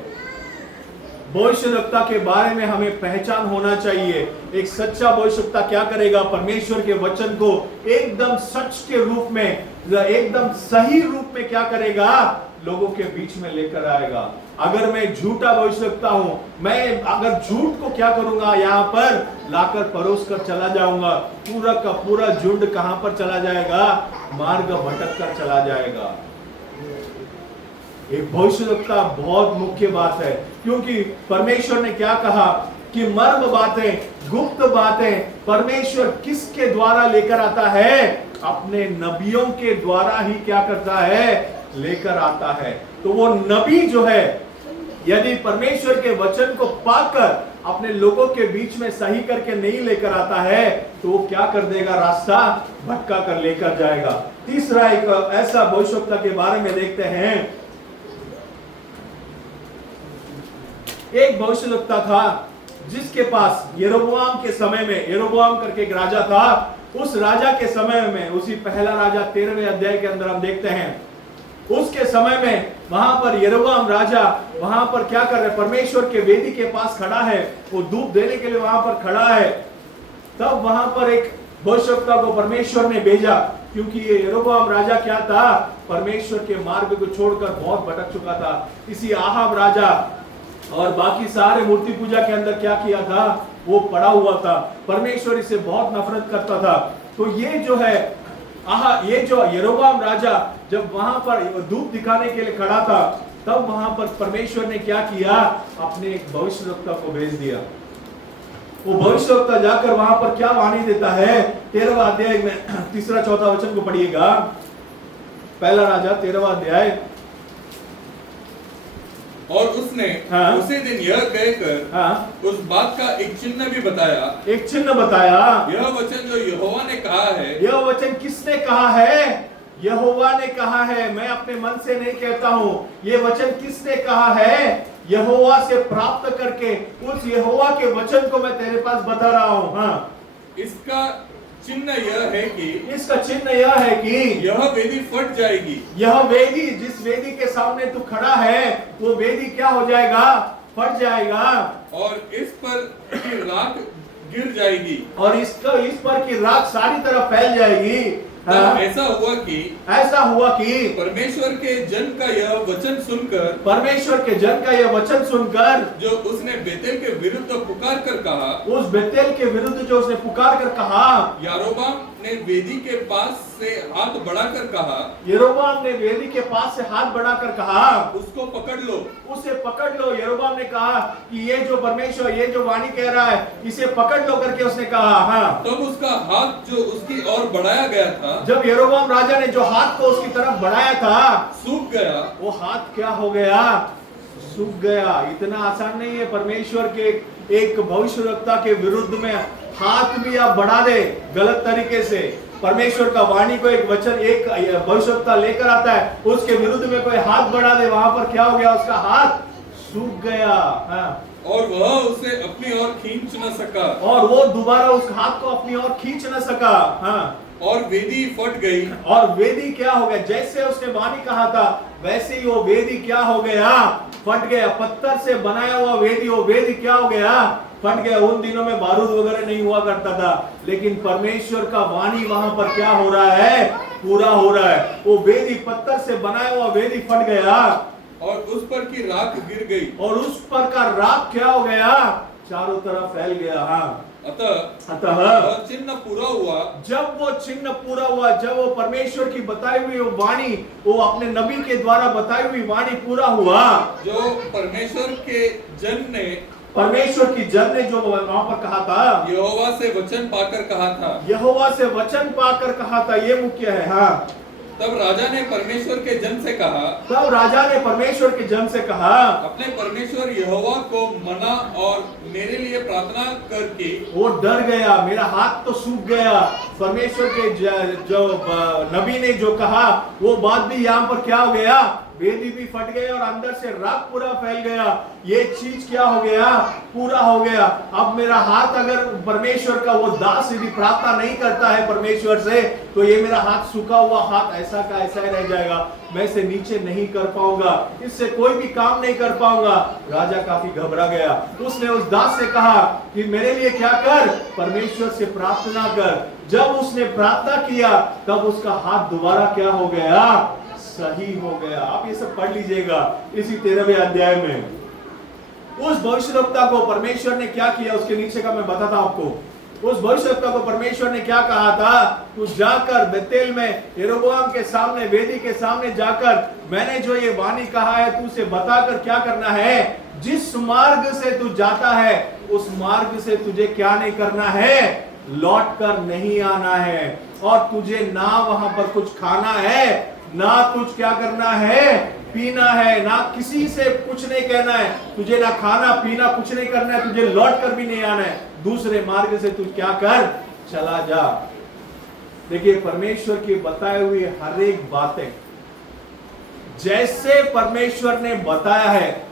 भविष्यवक्ता के बारे में हमें पहचान होना चाहिए। एक सच्चा भविष्यवक्ता क्या करेगा? परमेश्वर के वचन को एकदम सच के रूप में, एकदम सही रूप में क्या करेगा? लोगों के बीच में लेकर आएगा। अगर मैं झूठा भविष्यवक्ता हूं, मैं अगर झूठ को क्या करूंगा, यहां पर लाकर परोस कर चला जाऊंगा, पूरा का पूरा झुंड कहां पर चला जाएगा? मार्ग भटक कर चला जाएगा। एक भविष्यवक्ता बहुत मुख्य बात है, क्योंकि परमेश्वर ने क्या कहा कि मर्म बातें, गुप्त बातें परमेश्वर किसके द्वारा लेकर आता है? अपने नबियों के द्वारा ही क्या करता है? लेकर आता है। तो वो नबी जो है, यदि परमेश्वर के वचन को पाकर अपने लोगों के बीच में सही करके नहीं लेकर आता है तो वो क्या कर देगा? रास्ता भटका कर लेकर जाएगा। तीसरा एक ऐसा भविष्यवक्ता के बारे में देखते हैं। एक भविष्यवक्ता था जिसके पास यरोबोआम के समय में, यरोबोआम करके एक राजा था, उस राजा के समय में, उसी पहला राजा 13वें अध्याय के अंदर हम देखते हैं, उसके समय में वहां पर यरोबोआम राजा वहां पर क्या कर रहे? परमेश्वर के वेदी के पास खड़ा है, वो धूप देने के लिए वहां पर खड़ा है। तब वहां पर एक भविष्यवक्ता को परमेश्वर ने भेजा, क्योंकि ये यरोबोआम राजा क्या था? परमेश्वर के मार्ग को छोड़कर बहुत भटक चुका था। इसी आहाब राजा और बाकी सारे मूर्ति पूजा के अंदर क्या किया था? वो पड़ा हुआ था। परमेश्वर इसे बहुत नफरत करता था। तो ये जो है ये जो यरोबोआम राजा जब वहां पर धूप दिखाने के लिए खड़ा था, तब वहां पर परमेश्वर ने क्या किया? अपने एक भविष्यवक्ता को भेज दिया। वो भविष्यवक्ता जाकर वहां पर क्या वाणी देता है? 13वां अध्याय में 3-4 वचन को पढ़िएगा। पहला राजा 13वां अध्याय। और उसने उसी दिन यह कहकर उस बात का एक चिन्ह भी बताया। एक चिन्ह बताया। यह वचन जो यहोवा ने कहा है। यह वचन किसने कहा है? यहोवा ने कहा है। मैं अपने मन से नहीं कहता हूं। ये वचन किसने कहा है? यहोवा से प्राप्त करके उस यहोवा के वचन को मैं तेरे पास बता रहा हूं। हाँ, इसका चिन्ह यह है कि, इसका चिन्ह यह है कि यह वेदी फट जाएगी। यह वेदी, जिस वेदी के सामने तू खड़ा है, वो वेदी क्या हो जाएगा? फट जाएगा। और इस पर की राख गिर जाएगी। और इस पर की राख सारी तरफ फैल जाएगी। ऐसा हुआ कि परमेश्वर के जन का यह वचन सुनकर, परमेश्वर के जन का यह वचन सुनकर, जो उसने बेतेल के विरुद्ध पुकार कर कहा, उस बेतेल के विरुद्ध जो उसने पुकार कर कहा, यारोबाम ने वेदी के पास से हाथ बढ़ाकर कहा, यरोबाम ने वेदी के पास से हाथ बढ़ाकर कहा, उसको पकड़ लो, उसे पकड़ लो। यरोबाम ने कहा कि ये जो परमेश्वर, ये जो वाणी कह रहा है, इसे पकड़ लो करके उसने कहा। हाँ, तब उसका हाथ जो उसकी ओर बढ़ाया गया था, जब यरोबाम राजा ने जो हाथ को उसकी तरफ बढ़ाया था, सूख गया। वो हाथ क्या हो गया? सूख गया। इतना आसान नहीं है परमेश्वर के एक भविष्यवक्ता के विरुद्ध में हाथ भी आप बढ़ा दे गलत तरीके से। परमेश्वर का वाणी को एक वचन, एक भविष्यवक्ता लेकर आता है, उसके विरुद्ध में कोई हाथ बढ़ा दे, वहां पर क्या हो गया? उसका हाथ सूख गया। हाँ, और वह उसे अपनी ओर खींच न सका, और वो दोबारा उस हाथ को अपनी ओर खींच न सका। हाँ, और वेदी फट गई। और वेदी क्या हो गया? जैसे उसने वाणी कहा था वैसे ही वो वेदी क्या हो गया? फट गया। पत्थर से बनाया हुआ वेदी, वो वेदी क्या हो गया? फट गया। उन दिनों में बारूद वगैरह नहीं हुआ करता था, लेकिन परमेश्वर का वाणी वहां पर क्या हो रहा है? पूरा हो रहा है। वो वेदी, पत्थर से बनाया हुआ वेदी फट गया, और उस पर की राख गिर गई, और उस पर का राख क्या हो गया? चारों तरफ फैल गया। हाँ, अतः चिन्ह पूरा हुआ। जब वो चिन्ह पूरा हुआ, जब वो परमेश्वर की बताई हुई वाणी, वो अपने नबी के द्वारा बताई हुई वाणी पूरा हुआ, जो परमेश्वर के जन ने परमेश्वर की जन ने जो वहां पर कहा था, यहोवा से वचन पाकर कहा था। यहोवा से वचन पाकर कहा था, ये मुख्य है। हाँ, तब राजा ने परमेश्वर के जन से कहा, तब राजा ने परमेश्वर के जन से कहा, अपने परमेश्वर यहोवा को मना और मेरे लिए प्रार्थना करके। वो डर गया, मेरा हाथ तो सूख गया। परमेश्वर के जो नबी ने जो कहा वो बात भी यहाँ पर क्या हो गया, वेदी भी फट गई और अंदर से राख पूरा फैल गया। ये चीज क्या हो गया, पूरा हो गया। अब मेरा हाथ, अगर परमेश्वर का वो दास यदि प्रार्थना नहीं करता है परमेश्वर से, तो ये मेरा हाथ सूखा हुआ हाथ ऐसा का ऐसा ही रह जाएगा। मैं इसे नीचे नहीं कर पाऊंगा, इससे कोई भी काम नहीं कर पाऊंगा। राजा काफी घबरा गया। उसने उस दास से कहा कि मेरे लिए क्या कर, परमेश्वर से प्रार्थना कर। जब उसने प्रार्थना किया तब उसका हाथ दोबारा क्या हो गया, सही हो गया। आप ये सब पढ़ लीजिएगा इसी 13वें अध्याय में। उस भविष्यवक्ता को परमेश्वर ने क्या किया, उसके नीचे का मैं बताता हूं आपको। उस भविष्यवक्ता को परमेश्वर ने क्या कहा था, तू जाकर बेतेल में यरोबोआम के सामने, वेदी के सामने जाकर मैंने जो ये वाणी कहा है तू उसे बताकर क्या करना है, जिस मार्ग से तू जाता है उस मार्ग से तुझे क्या नहीं करना है, लौट कर नहीं आना है। और तुझे ना वहां पर कुछ खाना है, ना कुछ क्या करना है, पीना है, ना किसी से कुछ नहीं कहना है। तुझे ना खाना पीना कुछ नहीं करना है, तुझे लौट कर भी नहीं आना है। दूसरे मार्ग से तू क्या कर, चला जा। देखिए, परमेश्वर की बताए हुए हर एक बातें जैसे परमेश्वर ने बताया है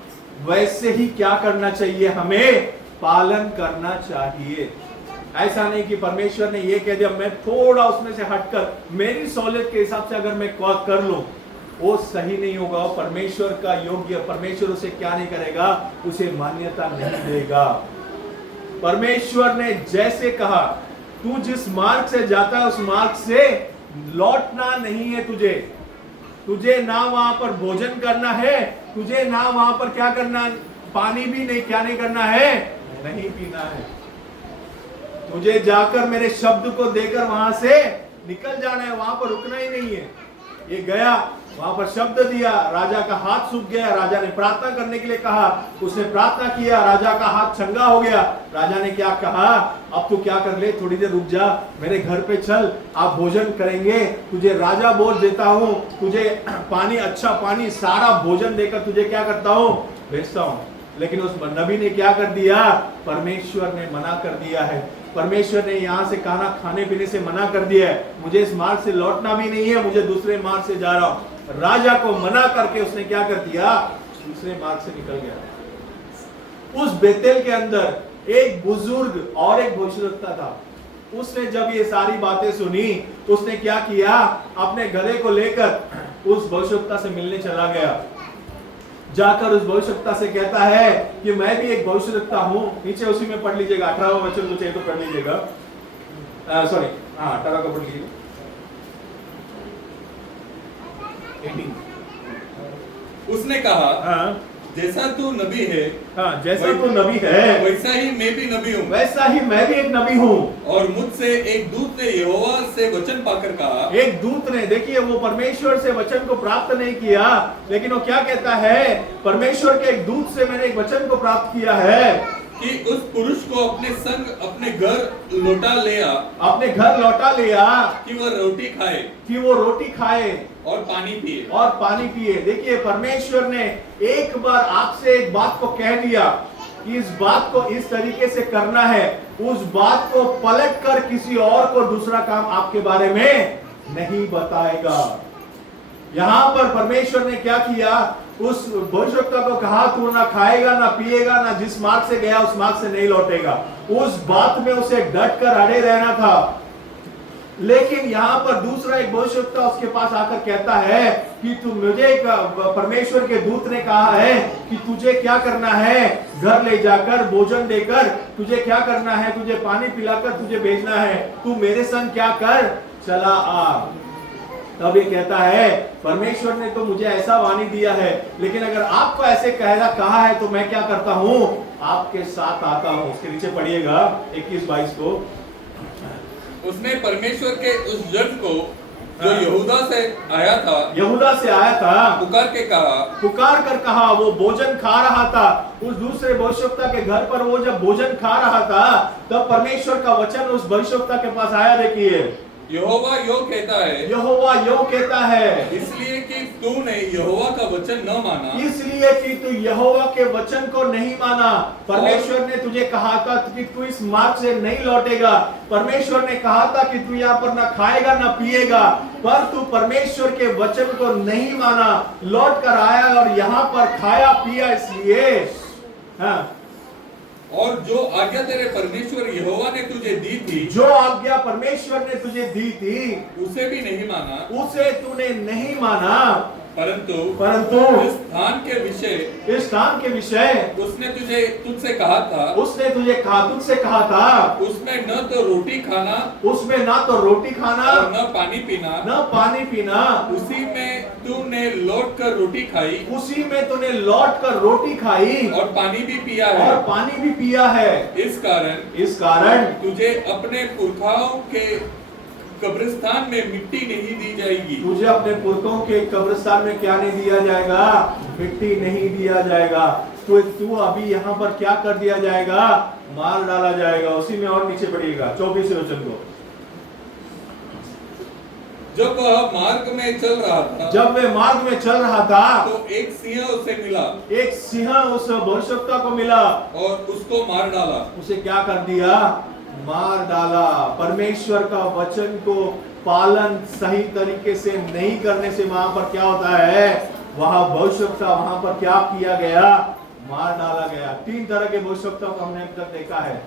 वैसे ही क्या करना चाहिए, हमें पालन करना चाहिए। ऐसा नहीं कि परमेश्वर ने ये कह दिया, मैं थोड़ा उसमें से हटकर मेरी सहूलियत के हिसाब से अगर मैं कर लूं, वो सही नहीं होगा। परमेश्वर का योग्य, परमेश्वर उसे क्या नहीं करेगा, उसे मान्यता नहीं देगा। परमेश्वर ने जैसे कहा, तू जिस मार्ग से जाता है उस मार्ग से लौटना नहीं है तुझे। तुझे ना वहां पर भोजन करना है, तुझे ना वहां पर क्या करना, पानी भी नहीं, क्या नहीं करना है, नहीं पीना है। तुझे जाकर मेरे शब्द को देकर वहां से निकल जाना है, वहां पर रुकना ही नहीं है। ये गया, वहां पर शब्द दिया, राजा का हाथ सूख गया। राजा ने प्रार्थना करने के लिए कहा, उसने प्रार्थना किया, राजा का हाथ चंगा हो गया। राजा ने क्या कहा, अब तू क्या कर ले, थोड़ी देर रुक जा, मेरे घर पे चल, आप भोजन करेंगे, तुझे राजा भोज देता हूं, तुझे पानी, अच्छा पानी, सारा भोजन देकर तुझे क्या करता हूं, भेजता हूं। लेकिन उस नबी ने क्या कर दिया, परमेश्वर ने मना कर दिया है। परमेश्वर ने यहाँ से खाना खाने पीने से मना कर दिया है, मुझे इस मार्ग से लौटना भी नहीं है, मुझे दूसरे मार्ग से जा रहा हूं। राजा को मना करके उसने क्या कर दिया, दूसरे मार्ग से निकल गया। उस बेतेल के अंदर एक बुजुर्ग और एक भविष्यवक्ता था। उसने जब ये सारी बातें सुनी, उसने क्या किया, अपने गधे को लेकर उस भविष्यवक्ता से मिलने चला गया। जाकर उस भविष्यवक्ता से कहता है कि मैं भी एक भविष्यवक्ता हूं। नीचे उसी में पढ़ लीजिएगा, 18वां वचन को चाहिए तो पढ़ लीजिएगा, सॉरी 18 को पढ़ लीजिएगा। उसने कहा, हाँ, जैसा तू नबी है, हाँ, जैसा तू नबी है वैसा ही मैं भी नबी हूँ, वैसा ही मैं भी एक नबी हूँ। और मुझसे एक दूत ने यहोवा से वचन पाकर कहा। एक दूत ने, देखिए, वो परमेश्वर से वचन को प्राप्त नहीं किया, लेकिन वो क्या कहता है, परमेश्वर के एक दूत से मैंने एक वचन को प्राप्त किया है कि उस पुरुष को अपने संग अपने घर लौटा ले आ, अपने घर लौटा ले आ, कि वह रोटी खाए, कि वो रोटी खाए और पानी पिए। और पानी पिए। देखिए, परमेश्वर ने एक बार आपसे एक बात को कह दिया कि इस बात को इस तरीके से करना है, उस बात को पलट कर किसी और को दूसरा काम आपके बारे में नहीं बताएगा। यहां पर परमेश्वर ने क्या किया, उस भविष्यवक्ता को कहा, तू ना खाएगा ना पिएगा, ना जिस मार्ग से गया उस मार्ग से नहीं लौटेगा। उस बात में उसे डट कर अड़े रहना था। लेकिन यहाँ पर दूसरा एक भविष्यवक्ता उसके पास आकर कहता है कि तू, मुझे परमेश्वर के दूत ने कहा है कि तुझे क्या करना है, घर ले जाकर भोजन देकर तुझे क्या करना है, तुझे पानी पिलाकर तुझे भेजना है, तू मेरे संग क्या कर, चला आ। तब ये कहता है, परमेश्वर ने तो मुझे ऐसा वाणी दिया है, लेकिन अगर आपको ऐसे कहा है तो मैं क्या करता हूं, आपके साथ आता हूं। उसके नीचे पढ़िएगा 21-22 को। उसने परमेश्वर के उस जन को जो यहूदा से आया था, यहूदा से आया था, पुकार कर कहा, वो भोजन खा रहा था। उस दूसरे भविष्यवक्ता के घर पर वो जब भोजन खा रहा था, तब परमेश्वर का वचन उस भविष्यवक्ता के पास आया। देखिए, यहोवा यो कहता है, इसलिए कि तूने यहोवा का वचन न माना, इसलिए कि तू यहोवा के वचन को नहीं माना। परमेश्वर ने तुझे कहा था कि तू इस मार्ग से नहीं लौटेगा। परमेश्वर ने कहा था कि तू यहाँ पर ना खाएगा ना पिएगा, पर तू परमेश्वर के वचन को नहीं माना, लौट कर आया और यहाँ पर खाया पिया। इसलिए हाँ, और जो आज्ञा तेरे परमेश्वर यहोवा ने तुझे दी थी, जो आज्ञा परमेश्वर ने तुझे दी थी, उसे भी नहीं माना, उसे तूने नहीं माना। परंतु इस स्थान के विषय उसने तुझसे कहा था, तुझसे कहा था, उसमें न तो रोटी खाना, और न पानी पीना, उसी में तूने लौट कर रोटी खाई, और पानी भी पिया है। इस कारण तुझे अपने पुरखाओं के कब्रिस्तान में मिट्टी नहीं दी जाएगी। तुझे अपने पुरखों के कब्रिस्तान में क्या नहीं दिया जाएगा? मिट्टी नहीं दिया जाएगा। तो तू अभी यहाँ पर क्या कर दिया जाएगा? मार डाला जाएगा। उसी में और नीचे बढ़िएगा 24वें वचन को। जब वह मार्ग में चल रहा था, तो एक सिंह उसे मिला, उस भविष्यवक्ता को मिला और उसको मार डाला। उसे क्या कर दिया? मार डाला। परमेश्वर का वचन को पालन सही तरीके से नहीं करने से वहां पर क्या होता है? वहां भविष्यवक्ता, वहां पर क्या किया गया? मार डाला गया। 3 तरह के भविष्यवक्ता को हमने अब तक देखा है।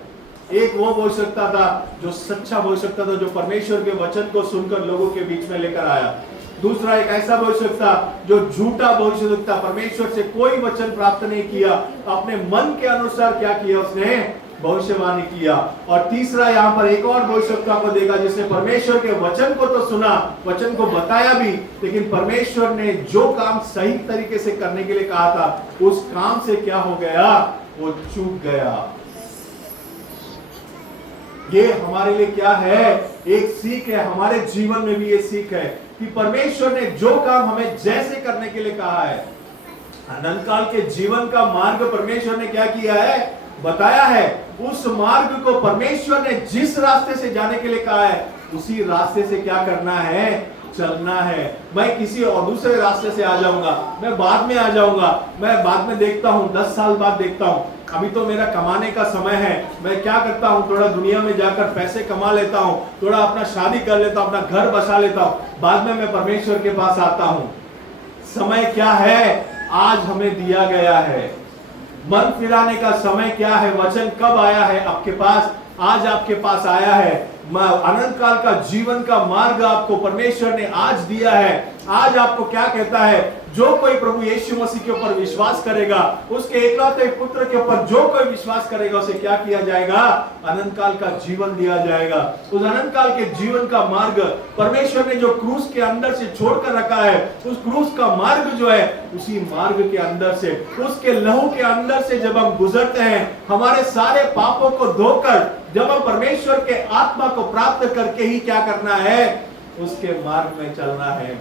एक वो भविष्यवक्ता था जो सच्चा भविष्यवक्ता था, जो परमेश्वर के वचन को सुनकर लोगों के बीच में लेकर आया। दूसरा एक ऐसा भविष्यवक्ता जो झूठा भविष्यवक्ता, परमेश्वर से कोई वचन प्राप्त नहीं किया, अपने मन के अनुसार क्या किया? उसने भविष्यवाणी किया। और तीसरा यहाँ पर एक और भविष्यवक्ता को देखा जिसने परमेश्वर के वचन को तो सुना, वचन को बताया भी, लेकिन परमेश्वर ने जो काम सही तरीके से करने के लिए कहा था, उस काम से क्या हो गया? वो चूक गया। ये हमारे लिए क्या है? एक सीख है। हमारे जीवन में भी ये सीख है कि परमेश्वर ने जो काम हमें जैसे करने के लिए कहा है, अनंत काल के जीवन का मार्ग परमेश्वर ने क्या किया है? बताया है। उस मार्ग को परमेश्वर ने जिस रास्ते से जाने के लिए कहा है, उसी रास्ते से क्या करना है? चलना है। मैं किसी और दूसरे रास्ते से आ जाऊंगा, मैं बाद में आ जाऊंगा, मैं बाद में देखता हूं, 10 साल बाद देखता हूं, अभी तो मेरा कमाने का समय है, मैं क्या करता हूं? थोड़ा दुनिया में जाकर पैसे कमा लेता हूं, थोड़ा अपना शादी कर लेता हूं, अपना घर बसा लेता हूं, बाद में मैं परमेश्वर के पास आता हूं। समय क्या है? आज हमें दिया गया है। मन फिराने का समय क्या है? वचन कब आया है आपके पास? आज आपके पास आया है। अनंत काल का जीवन का मार्ग आपको परमेश्वर ने आज दिया है। आज आपको क्या कहता है? जो कोई प्रभु यीशु मसीह के ऊपर विश्वास करेगा, उसके एकलौते पुत्र के ऊपर जो कोई विश्वास करेगा, उसे क्या किया जाएगा? अनंत काल का जीवन दिया जाएगा। उस अनंत काल के जीवन का मार्ग परमेश्वर ने जो क्रूस के अंदर से छोड़कर रखा है, उस क्रूस का मार्ग जो है, उसी मार्ग के अंदर से, उसके लहू के अंदर से जब हम गुजरते हैं, हमारे सारे पापों को धोकर जब हम परमेश्वर के आत्मा को प्राप्त करके ही क्या करना है? उसके मार्ग में चलना है।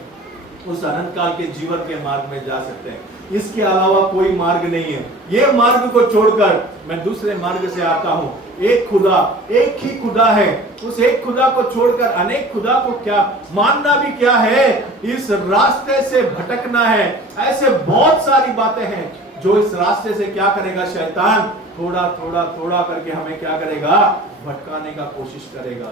उस अनंत काल के जीवन के मार्ग में जा सकते हैं। इसके अलावा कोई मार्ग नहीं है। ये मार्ग को छोड़कर मैं दूसरे मार्ग से आता हूं। एक खुदा, एक ही खुदा है। उस एक खुदा को छोड़कर अनेक खुदा को क्या मानना भी क्या है? इस रास्ते से भटकना है। ऐसे बहुत सारी बातें हैं जो इस रास्ते से क्या करेगा? शैतान थोड़ा थोड़ा थोड़ा करके हमें क्या करेगा? भटकाने का कोशिश करेगा।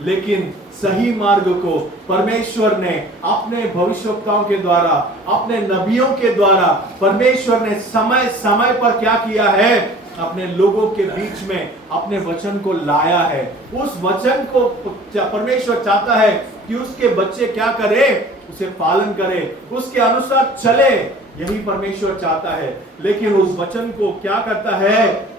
लेकिन सही मार्ग को परमेश्वर ने अपने भविष्यवक्ताओं के द्वारा, अपने नबियों के द्वारा, परमेश्वर ने समय समय पर क्या किया है? अपने लोगों के बीच में अपने वचन को लाया है। उस वचन को परमेश्वर चाहता है कि उसके बच्चे क्या करे? उसे पालन करे, उसके अनुसार चले। यही परमेश्वर चाहता है। लेकिन उस वचन को क्या करता है?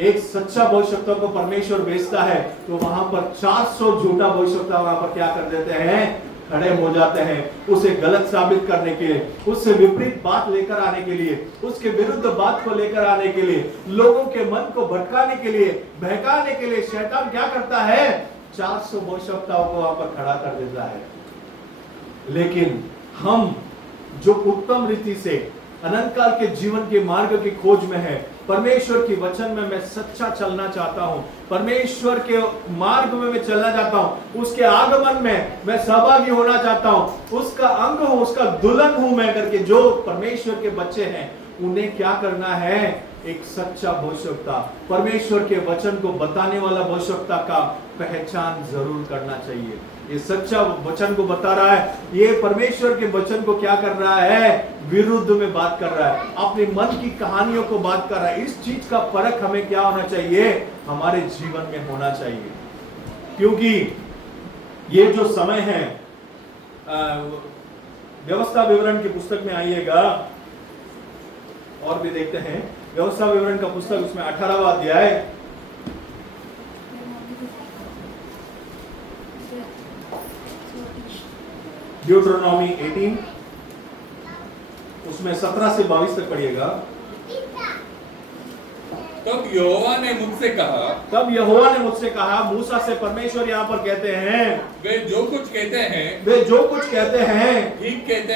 एक सच्चा भविष्यवक्ता को परमेश्वर भेजता है, तो वहां पर 400 झूठा भविष्यवक्ता वहां पर क्या कर देते हैं? खड़े हो जाते हैं। उसे गलत साबित करने के लिए, उससे विपरीत बात लेकर आने के लिए, उसके विरुद्ध बात को लेकर आने के लिए, लोगों के मन को भटकाने के लिए, बहकाने के लिए शैतान क्या करता है? 400 भविष्यवक्ताओं को वहां पर खड़ा कर देता है। लेकिन हम जो उत्तम रीति से अनंत काल के जीवन के मार्ग की खोज में है, परमेश्वर के वचन में मैं सच्चा चलना चाहता हूं, परमेश्वर के मार्ग में मैं चलना चाहता हूं, उसके आगमन में मैं सहभागी होना चाहता हूं, उसका अंग हूं, उसका दुल्हन हूं मैं करके जो परमेश्वर के बच्चे हैं, उन्हें क्या करना है? एक सच्चा भविष्यवक्ता, परमेश्वर के वचन को बताने वाला भविष्यवक्ता का पहचान जरूर करना चाहिए। ये सच्चा वचन को बता रहा है, ये परमेश्वर के वचन को क्या कर रहा है? विरुद्ध में बात कर रहा है, अपने मन की कहानियों को बात कर रहा है। इस चीज का परख हमें क्या होना चाहिए? हमारे जीवन में होना चाहिए। क्योंकि ये जो समय है, व्यवस्था विवरण की पुस्तक में आइएगा और भी देखते हैं। व्यवस्था विवरण का पुस्तक, उसमें 18वां अध्याय, ड्यूटरोनॉमी 18, उसमें 17 से 22 तक पढ़िएगा। तब यहोवा ने मुझसे कहा, मूसा से परमेश्वर यहाँ पर कहते हैं, वे जो कुछ कहते हैं ठीक कहते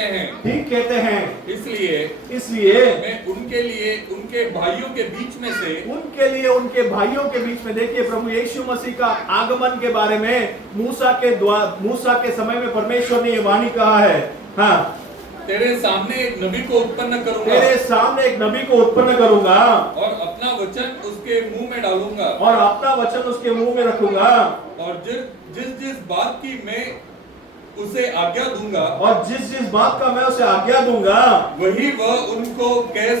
हैं। इसलिए मैं उनके लिए उनके भाइयों के बीच में देखिए, प्रभु यीशु मसीह का आगमन के बारे में मूसा के समय में परमेश्वर ने ये वाणी कहा है। हाँ, तेरे सामने एक नबी को उत्पन्न करूंगा और अपना वचन उसके मुंह में डालूंगा और जिस बात की मैं उसे आज्ञा दूंगा और जिस बात का मैं उसे आज्ञा दूंगा वही वह उनको कह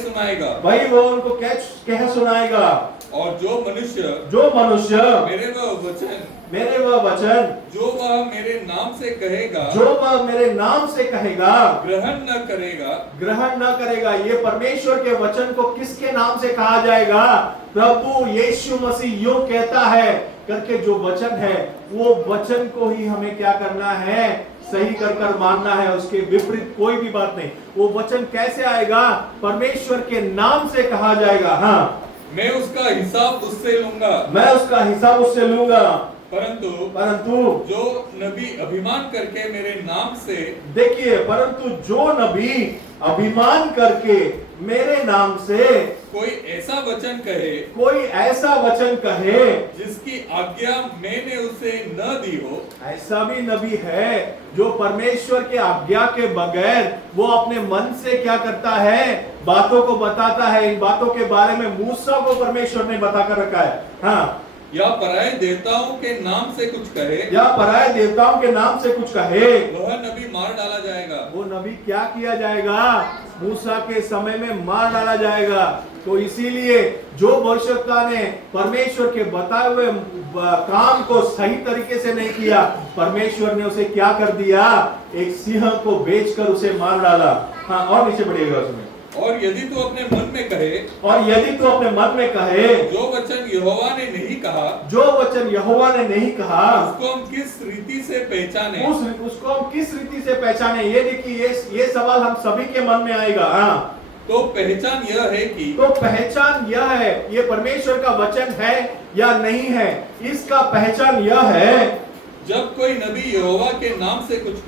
सुनाएगा। और जो मनुष्य मेरे वह वचन जो वह मेरे नाम से कहेगा ग्रहण न करेगा। ये परमेश्वर के वचन को किसके नाम से कहा जाएगा? प्रभु यीशु मसीह यूं कहता है करके जो वचन है, वो वचन को ही हमें क्या करना है? सही कर मानना है, उसके विपरीत कोई भी बात नहीं। वो वचन कैसे आएगा? परमेश्वर के नाम से कहा जाएगा। हाँ, मैं उसका हिसाब उससे लूंगा। परंतु जो नबी अभिमान करके मेरे नाम से, देखिए, परंतु जो नबी अभिमान करके मेरे नाम से कोई ऐसा वचन कहे जिसकी आज्ञा मैंने उसे न दी हो, ऐसा भी नबी है जो परमेश्वर के आज्ञा के बगैर वो अपने मन से क्या करता है? बातों को बताता है। इन बातों के बारे में मूसा को परमेश्वर ने बता कर रखा है। हाँ, या पराये देवताओं के नाम से कुछ कहे, वह नबी मार डाला जाएगा। वो नबी क्या किया जाएगा? मूसा के समय में मार डाला जाएगा। तो इसीलिए जो भविष्यवक्ता ने परमेश्वर के बताए हुए काम को सही तरीके से नहीं किया, परमेश्वर ने उसे क्या कर दिया? एक सिंह को बेचकर उसे मार डाला। हाँ, और नीचे बढ़िएगा उसमें। और यदि तू अपने मन में कहे, जो वचन यहोवा ने नहीं कहा, उसको हम किस रीति से पहचाने? ये देखिए, ये सवाल हम सभी के मन में आएगा। हाँ, तो पहचान यह है, ये परमेश्वर का वचन है या नहीं है? इसका पहचान यह है, जब कोई नबी यहोवा के नाम से कुछ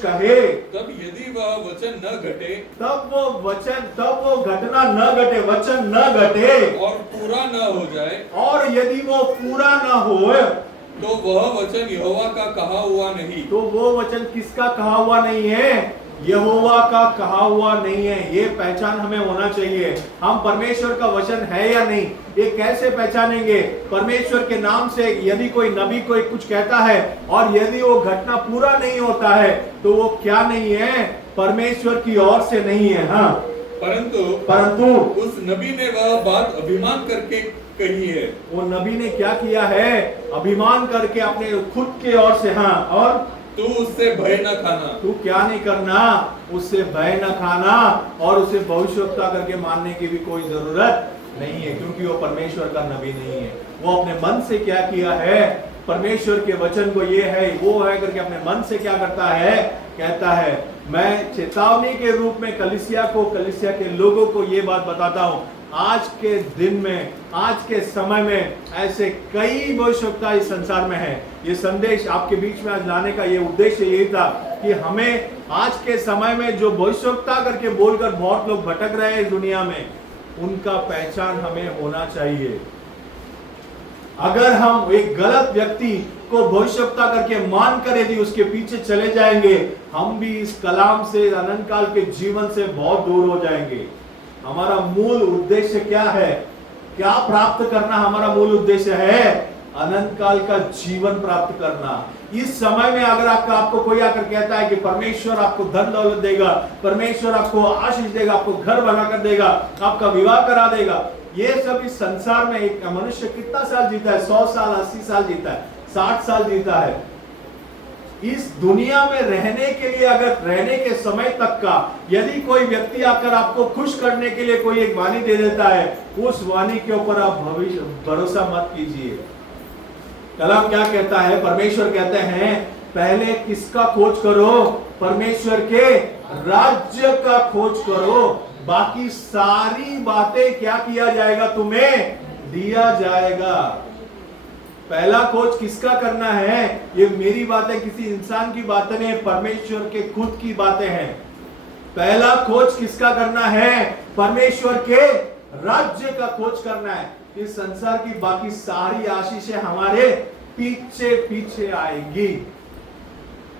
कहे, तब यदि वह वचन न घटे, तब वो घटना न घटे, वचन न घटे और पूरा न हो जाए, और यदि वो पूरा न हो, तो वह वचन यहोवा का कहा हुआ नहीं। तो वो वचन किसका कहा हुआ नहीं है? यहोवा का कहा हुआ नहीं है। ये पहचान हमें होना चाहिए। हम परमेश्वर का वचन है या नहीं, ये कैसे पहचानेंगे? परमेश्वर के नाम से यदि कोई नबी कोई कुछ कहता है और यदि वो घटना पूरा नहीं होता है, तो वो क्या नहीं है? परमेश्वर की ओर से नहीं है। हाँ, परंतु उस नबी ने वह बात अभिमान करके कही है। वो नबी ने क्या किया है? अभिमान करके अपने खुद के ओर से। हाँ, और तू उससे भय न खाना। तू क्या नहीं करना? उससे भय न खाना और उसे भविष्यवक्ता करके मानने की भी कोई जरूरत नहीं है, क्योंकि वो परमेश्वर का नबी नहीं है। वो अपने मन से क्या किया है? परमेश्वर के वचन को ये है वो है करके अपने मन से क्या करता है? कहता है। मैं चेतावनी के रूप में कलीसिया के लोगों को ये बात बताता हूँ, आज के दिन में, आज के समय में ऐसे कई भविष्यवक्ता इस संसार में है। ये संदेश आपके बीच में आज लाने का ये उद्देश्य यही था कि हमें आज के समय में जो भविष्यवक्ता करके बोलकर बहुत लोग भटक रहे हैं इस दुनिया में, उनका पहचान हमें होना चाहिए। अगर हम एक गलत व्यक्ति को भविष्यवक्ता करके मानकर यदि उसके पीछे चले जाएंगे, हम भी इस कलाम से, अनंत काल के जीवन से बहुत दूर हो जाएंगे। हमारा मूल उद्देश्य क्या है? क्या प्राप्त करना हमारा मूल उद्देश्य है? अनंत काल का जीवन प्राप्त करना। इस समय में अगर आपको कोई आकर कहता है कि परमेश्वर आपको धन दौलत देगा, परमेश्वर आपको आशीष देगा, आपको घर बनाकर देगा, आपका विवाह करा देगा, ये सब इस संसार में एक मनुष्य कितना साल जीता है? 100 साल, 80 साल जीता है, 60 साल जीता है। इस दुनिया में रहने के लिए, अगर रहने के समय तक का यदि कोई व्यक्ति आकर आपको खुश करने के लिए कोई एक वाणी दे देता है, उस वाणी के ऊपर आप भरोसा मत कीजिए। कलाम क्या कहता है? परमेश्वर कहते हैं पहले किसका खोज करो? परमेश्वर के राज्य का खोज करो, बाकी सारी बातें क्या किया जाएगा? तुम्हें दिया जाएगा। पहला खोज किसका करना है? ये मेरी बातें किसी इंसान की बातें नहीं, परमेश्वर के खुद की बातें हैं। पहला खोज किसका करना है? परमेश्वर के राज्य का खोज करना है। इस संसार की बाकी सारी आशीषें हमारे पीछे पीछे आएंगी,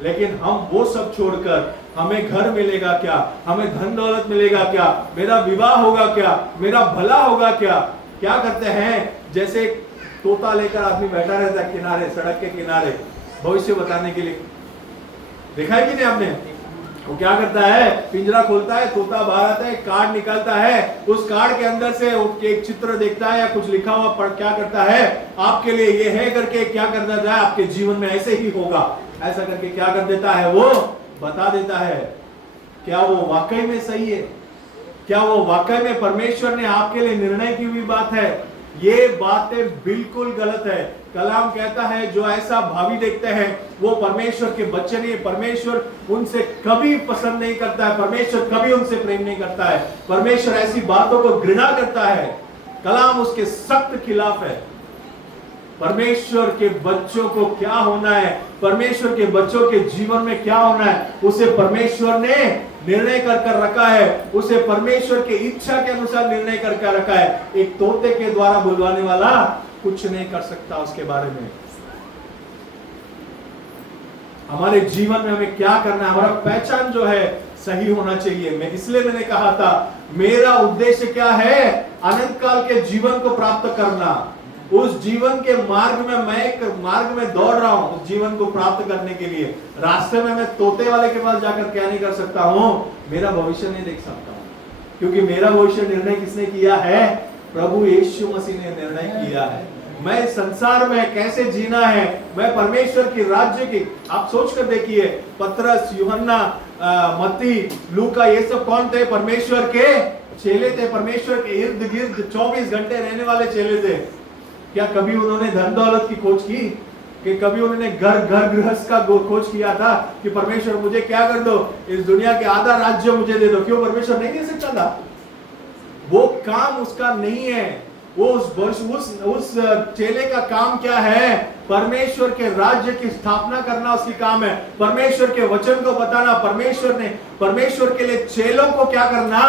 लेकिन हम वो सब छोड़कर, हमें घर मिलेगा क्या, हमें धन दौलत मिलेगा क्या, मेरा विवाह होगा क्या, मेरा भला होगा क्या, क्या करते हैं? जैसे तोता लेकर आदमी बैठा रहता है किनारे, सड़क के किनारे, भविष्य बताने के लिए। देखा है कि नहीं आपने? वो क्या करता है? पिंजरा खोलता है, तोता बाहर आता है, कार्ड निकालता है, उस कार्ड के अंदर से एक चित्र देखता है या कुछ लिखा हुआ पढ़, क्या करता है? आपके लिए ये है करके क्या करना चाहे, आपके जीवन में ऐसे ही होगा, ऐसा करके क्या कर देता है? वो बता देता है। क्या वो वाकई में सही है? क्या वो वाकई में परमेश्वर ने आपके लिए निर्णय की हुई बात है? ये बातें बिल्कुल गलत है। कलाम कहता है जो ऐसा भावी देखते हैं वो परमेश्वर के बच्चे नहीं। परमेश्वर उनसे कभी पसंद नहीं करता है, परमेश्वर कभी उनसे प्रेम नहीं करता है, परमेश्वर ऐसी बातों को घृणा करता है। कलाम उसके सख्त खिलाफ है। परमेश्वर के बच्चों को क्या होना है, परमेश्वर के बच्चों के जीवन में क्या होना है, उसे परमेश्वर ने निर्णय कर रखा है, उसे परमेश्वर के इच्छा के अनुसार निर्णय कर रखा है। एक तोते के द्वारा बुलवाने वाला कुछ नहीं कर सकता उसके बारे में। हमारे जीवन में हमें क्या करना है, हमारा पहचान जो है सही होना चाहिए। इसलिए मैंने कहा था मेरा उद्देश्य क्या है? अनंत काल के जीवन को प्राप्त करना। उस जीवन के मार्ग में मैं एक मार्ग में दौड़ रहा हूं, उस जीवन को प्राप्त करने के लिए। रास्ते में मैं तोते वाले के पास जाकर क्या नहीं कर सकता हूं? मेरा भविष्य नहीं देख सकता हूं, क्योंकि मेरा भविष्य निर्णय किसने किया है? प्रभु यीशु मसीह ने निर्णय किया है। मैं संसार में कैसे जीना है, मैं परमेश्वर की राज्य की, आप सोच कर देखिए, पतरस, यूहन्ना, मत्ती, लूका, ये सब कौन थे? परमेश्वर के चेले थे, परमेश्वर के इर्द गिर्द 24 घंटे रहने वाले चेले थे। क्या कभी उन्होंने धन दौलत की खोज की? कि कभी उन्होंने घर गृहस्थ का खोज किया था कि परमेश्वर मुझे क्या कर दो, इस दुनिया के आधा राज्य मुझे दे दो? क्यों परमेश्वर नहीं दे सकता था? वो काम उसका नहीं है। वो उस चेले का काम क्या है? परमेश्वर के राज्य की स्थापना करना उसकी काम है, परमेश्वर के वचन को बताना। परमेश्वर के लिए चेलों को क्या करना?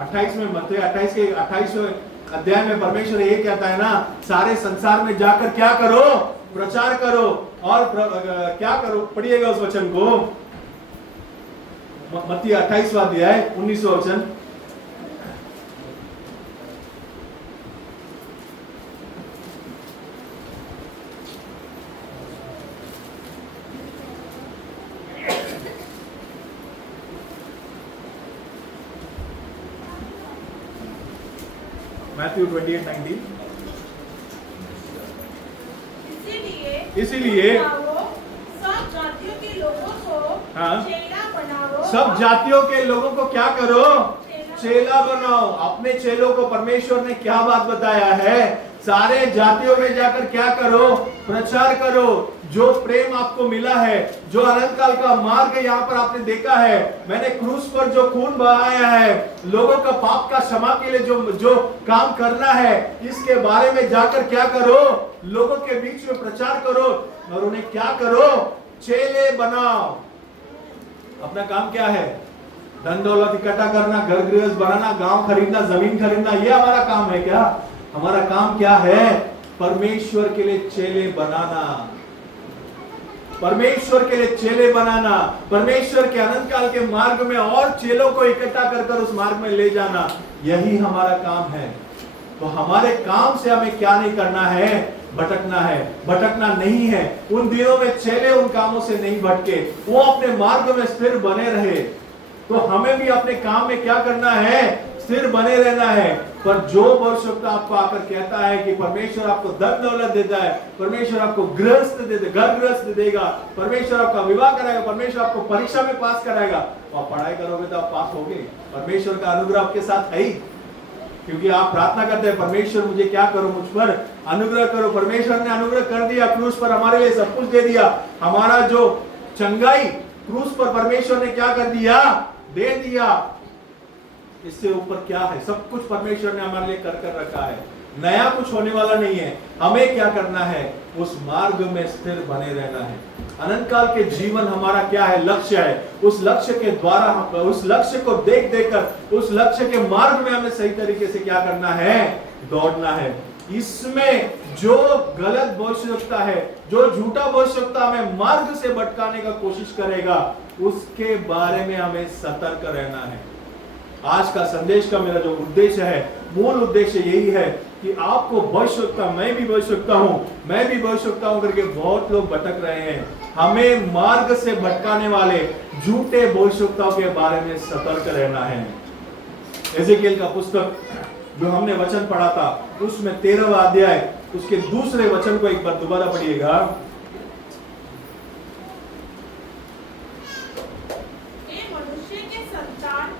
28वें अध्याय में परमेश्वर ये कहता है ना, सारे संसार में जाकर क्या करो? प्रचार करो। और क्या करो? पढ़िएगा उस वचन को, मत्ती 28वां अध्याय 19वां वचन। Matthew 28:19। इसीलिए सब जातियों के लोगों को चेला बनाओ। सब जातियों के लोगों को क्या करो? चेला बनाओ। अपने चेलों को परमेश्वर ने क्या बात बताया है? सारे जातियों में जाकर क्या करो? प्रचार करो। जो प्रेम आपको मिला है, जो अनंत काल का मार्ग यहाँ पर आपने देखा है, मैंने क्रूस पर जो खून बहाया है, लोगों का पाप का क्षमा के लिए जो काम करना है, इसके बारे में जाकर क्या करो, लोगों के बीच में प्रचार करो और उन्हें क्या करो, चेले बनाओ। अपना काम क्या है? धन दौलत इकट्ठा करना, घर गृहस्थ बनाना, गांव खरीदना, जमीन खरीदना, ये हमारा काम है क्या? हमारा काम क्या है? परमेश्वर के लिए चेले बनाना, परमेश्वर के लिए चेले बनाना, परमेश्वर के अनंत काल के मार्ग में और चेलों को इकट्ठा कर उस मार्ग में ले जाना, यही हमारा काम है। तो हमारे काम से हमें क्या नहीं करना है? भटकना है, भटकना नहीं है। उन दिनों में चेले उन कामों से नहीं भटके, वो अपने मार्ग में स्थिर बने रहे। तो हमें भी अपने काम में क्या करना है? स्थिर बने रहना है। पर जो भविष्यवक्ता आपको आकर कहता है कि परमेश्वर आपको धन दौलत देता है, परमेश्वर आपको गृहस्थ दे दे, घर गृहस्थ देगा, परमेश्वर आपका विवाह कराएगा, परमेश्वर आपको परीक्षा में पास कराएगा, तो आप पढ़ाई करोगे तो आप पास होगे। परमेश्वर का अनुग्रह आपके साथ है ही, क्योंकि आप प्रार्थना करते हैं, परमेश्वर मुझे क्या करो, मुझ पर अनुग्रह करो। परमेश्वर ने अनुग्रह कर दिया, क्रूस पर हमारे लिए सब कुछ दे दिया। हमारा जो चंगाई क्रूस पर परमेश्वर ने क्या कर दिया? दे दिया। इससे ऊपर क्या है? सब कुछ परमेश्वर ने हमारे लिए कर रखा है, नया कुछ होने वाला नहीं है। हमें क्या करना है? उस मार्ग में स्थिर बने रहना है। अनंत काल के जीवन हमारा क्या है? लक्ष्य है। उस लक्ष्य के द्वारा, उस लक्ष्य को देख कर, उस लक्ष्य के मार्ग में हमें सही तरीके से क्या करना है? दौड़ना है। इसमें जो गलत भविष्यवक्ता है, जो झूठा भविष्यवक्ता हमें मार्ग से भटकाने का कोशिश करेगा, उसके बारे में हमें सतर्क रहना है। आज का संदेश का मेरा जो उद्देश्य है, मूल उद्देश्य यही है कि आपको भविष्यवक्ता, मैं भी भविष्यवक्ता हूं करके बहुत लोग भटक रहे हैं। हमें मार्ग से भटकाने वाले झूठे भविष्यवक्ताओं के बारे में सतर्क रहना है। एजेकिएल का पुस्तक जो हमने वचन पढ़ा था, उसमें 13वां अध्याय, उसके दूसरे वचन को एक बार दोबारा पढ़िएगा।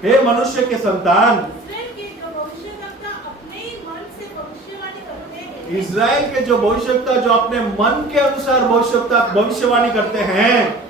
हे मनुष्य के संतान, इज़राइल के जो भविष्यवक्ता जो अपने मन के अनुसार भविष्यवाणी करते हैं,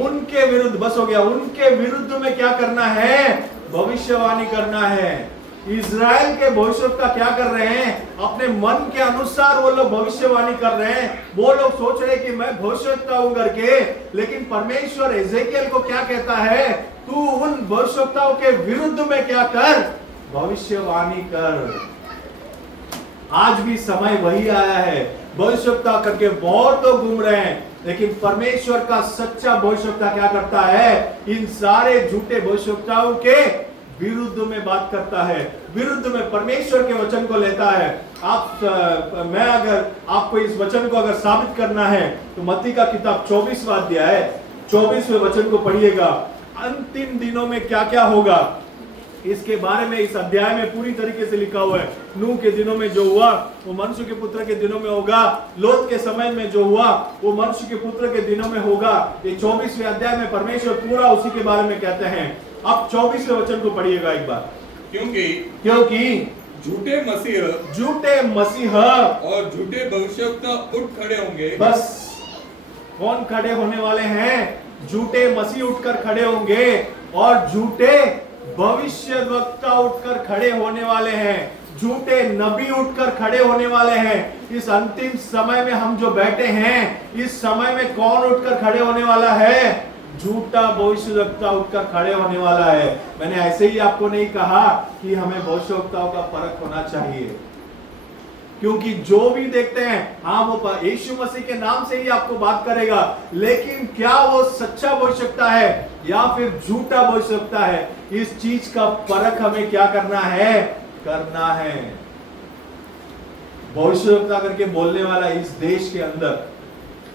उनके विरुद्ध, बस हो गया, उनके विरुद्ध में क्या करना है? भविष्यवाणी करना है। इज़राइल के भविष्यवक्ता क्या कर रहे हैं? अपने मन के अनुसार वो लोग भविष्यवाणी कर रहे हैं। वो लोग सोच रहे हैं कि मैं भविष्यवक्ता हूं करके, लेकिन परमेश्वर एजेकिएल को क्या कहता है? तू उन भविष्यवक्ताओं के विरुद्ध में क्या कर? भविष्यवाणी कर। आज भी समय वही आया है, भविष्यवक्ता करके बहुत लोग घूम रहे हैं, लेकिन परमेश्वर का सच्चा भविष्यवक्ता क्या करता है? इन सारे झूठे भविष्यवक्ताओं के विरुद्ध में बात करता है, विरुद्ध में परमेश्वर के वचन को लेता है। मैं अगर आपको इस वचन को अगर साबित करना है तो मत्ती का किताब 24वां अध्याय 24वें वचन को पढ़िएगा। अंतिम दिनों में क्या क्या होगा इसके बारे में इस अध्याय में पूरी तरीके से लिखा हुआ है। नूह के दिनों में जो हुआ वो मनुष्य के पुत्र के दिनों में होगा, लोत के समय में जो हुआ वो मनुष्य के पुत्र के दिनों में होगा। ये 24वें अध्याय में परमेश्वर पूरा उसी के बारे में कहते हैं। अब 24वें वचन को पढ़िएगा एक बार। क्योंकि झूठे मसीह और झूठे भविष्यवक्ता उठ खड़े होंगे। बस कौन खड़े होने वाले हैं? झूठे मसीह उठकर खड़े होंगे और झूठे भविष्यवक्ता उठकर खड़े होने वाले हैं, झूठे नबी उठकर खड़े होने वाले हैं। इस अंतिम समय में हम जो बैठे हैं, इस समय में कौन उठकर खड़े होने वाला है? झूठा भविष्यवक्ता उठकर खड़े होने वाला है। मैंने ऐसे ही आपको नहीं कहा कि हमें भविष्यवक्ताओं का फर्क होना चाहिए, क्योंकि जो भी देखते हैं, हाँ वो यीशु मसीह के नाम से ही आपको बात करेगा, लेकिन क्या वो सच्चा भविष्यवक्ता है या फिर झूठा भविष्यवक्ता है, इस चीज का फर्क हमें क्या करना है? करना है। भविष्यवक्ता करके बोलने वाला इस देश के अंदर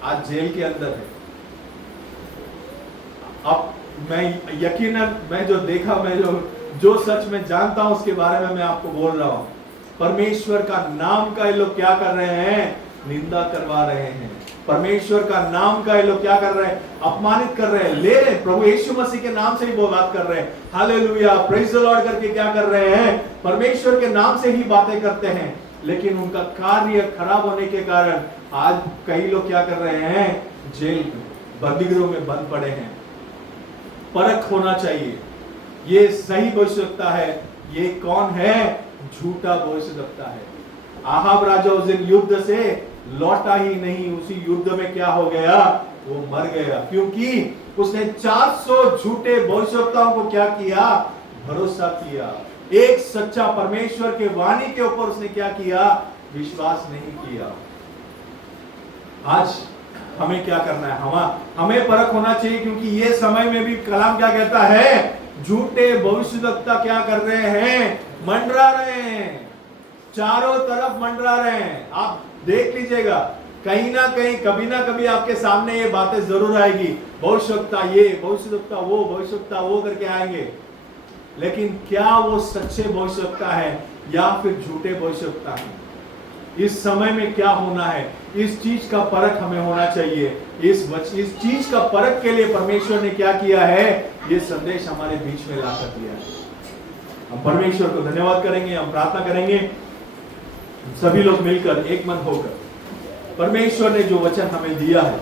आज जेल के अंदर है। अब मैं यकीनन मैं जो देखा, मैं जो सच में जानता हूं उसके बारे में मैं आपको बोल रहा हूं। परमेश्वर का नाम का ये लोग क्या कर रहे हैं? निंदा करवा रहे हैं। परमेश्वर का नाम का ये लोग क्या कर रहे हैं? अपमानित कर रहे हैं। ले रहे प्रभु यीशु मसीह के नाम से ही वो बात कर रहे हैं। हालेलुया, प्रेज द लॉर्ड करके क्या कर रहे हैं? परमेश्वर के नाम से ही बातें करते हैं। लेकिन उनका कार्य खराब होने के कारण आज कई लोग क्या कर रहे हैं, जेल बंदीगृह में बंद पड़े हैं। परख होना चाहिए, ये सही भविष्यवक्ता है, ये कौन है, झूठा भविष्यवक्ता है। आहाब राजा उस दिन युद्ध से लौटा ही नहीं, उसी युद्ध में क्या हो गया, वो मर गया, क्योंकि उसने 400 झूठे भविष्यवक्ताओं को क्या किया, भरोसा किया। एक सच्चा परमेश्वर के वाणी के ऊपर उसने क्या किया, विश्वास नहीं किया। आज हमें क्या करना है, हमें परख होना चाहिए, क्योंकि ये समय में भी कलाम क्या कहता है, झूठे भविष्यवक्ता क्या कर रहे हैं, मंडरा रहे हैं, चारों तरफ मंडरा रहे हैं। आप देख लीजिएगा, कहीं ना कहीं कभी ना कभी आपके सामने ये बातें जरूर आएगी, भविष्यवक्ता ये, भविष्यवक्ता वो करके आएंगे। लेकिन क्या वो सच्चे भविष्यवक्ता है या फिर झूठे भविष्यवक्ता है? इस समय में क्या होना है, इस चीज का परख हमें होना चाहिए। इस चीज का परख के लिए परमेश्वर ने क्या किया है, ये संदेश हमारे बीच में ला कर दिया है। हम परमेश्वर को धन्यवाद करेंगे, हम प्रार्थना करेंगे, सभी लोग मिलकर एक मन होकर परमेश्वर ने जो वचन हमें दिया है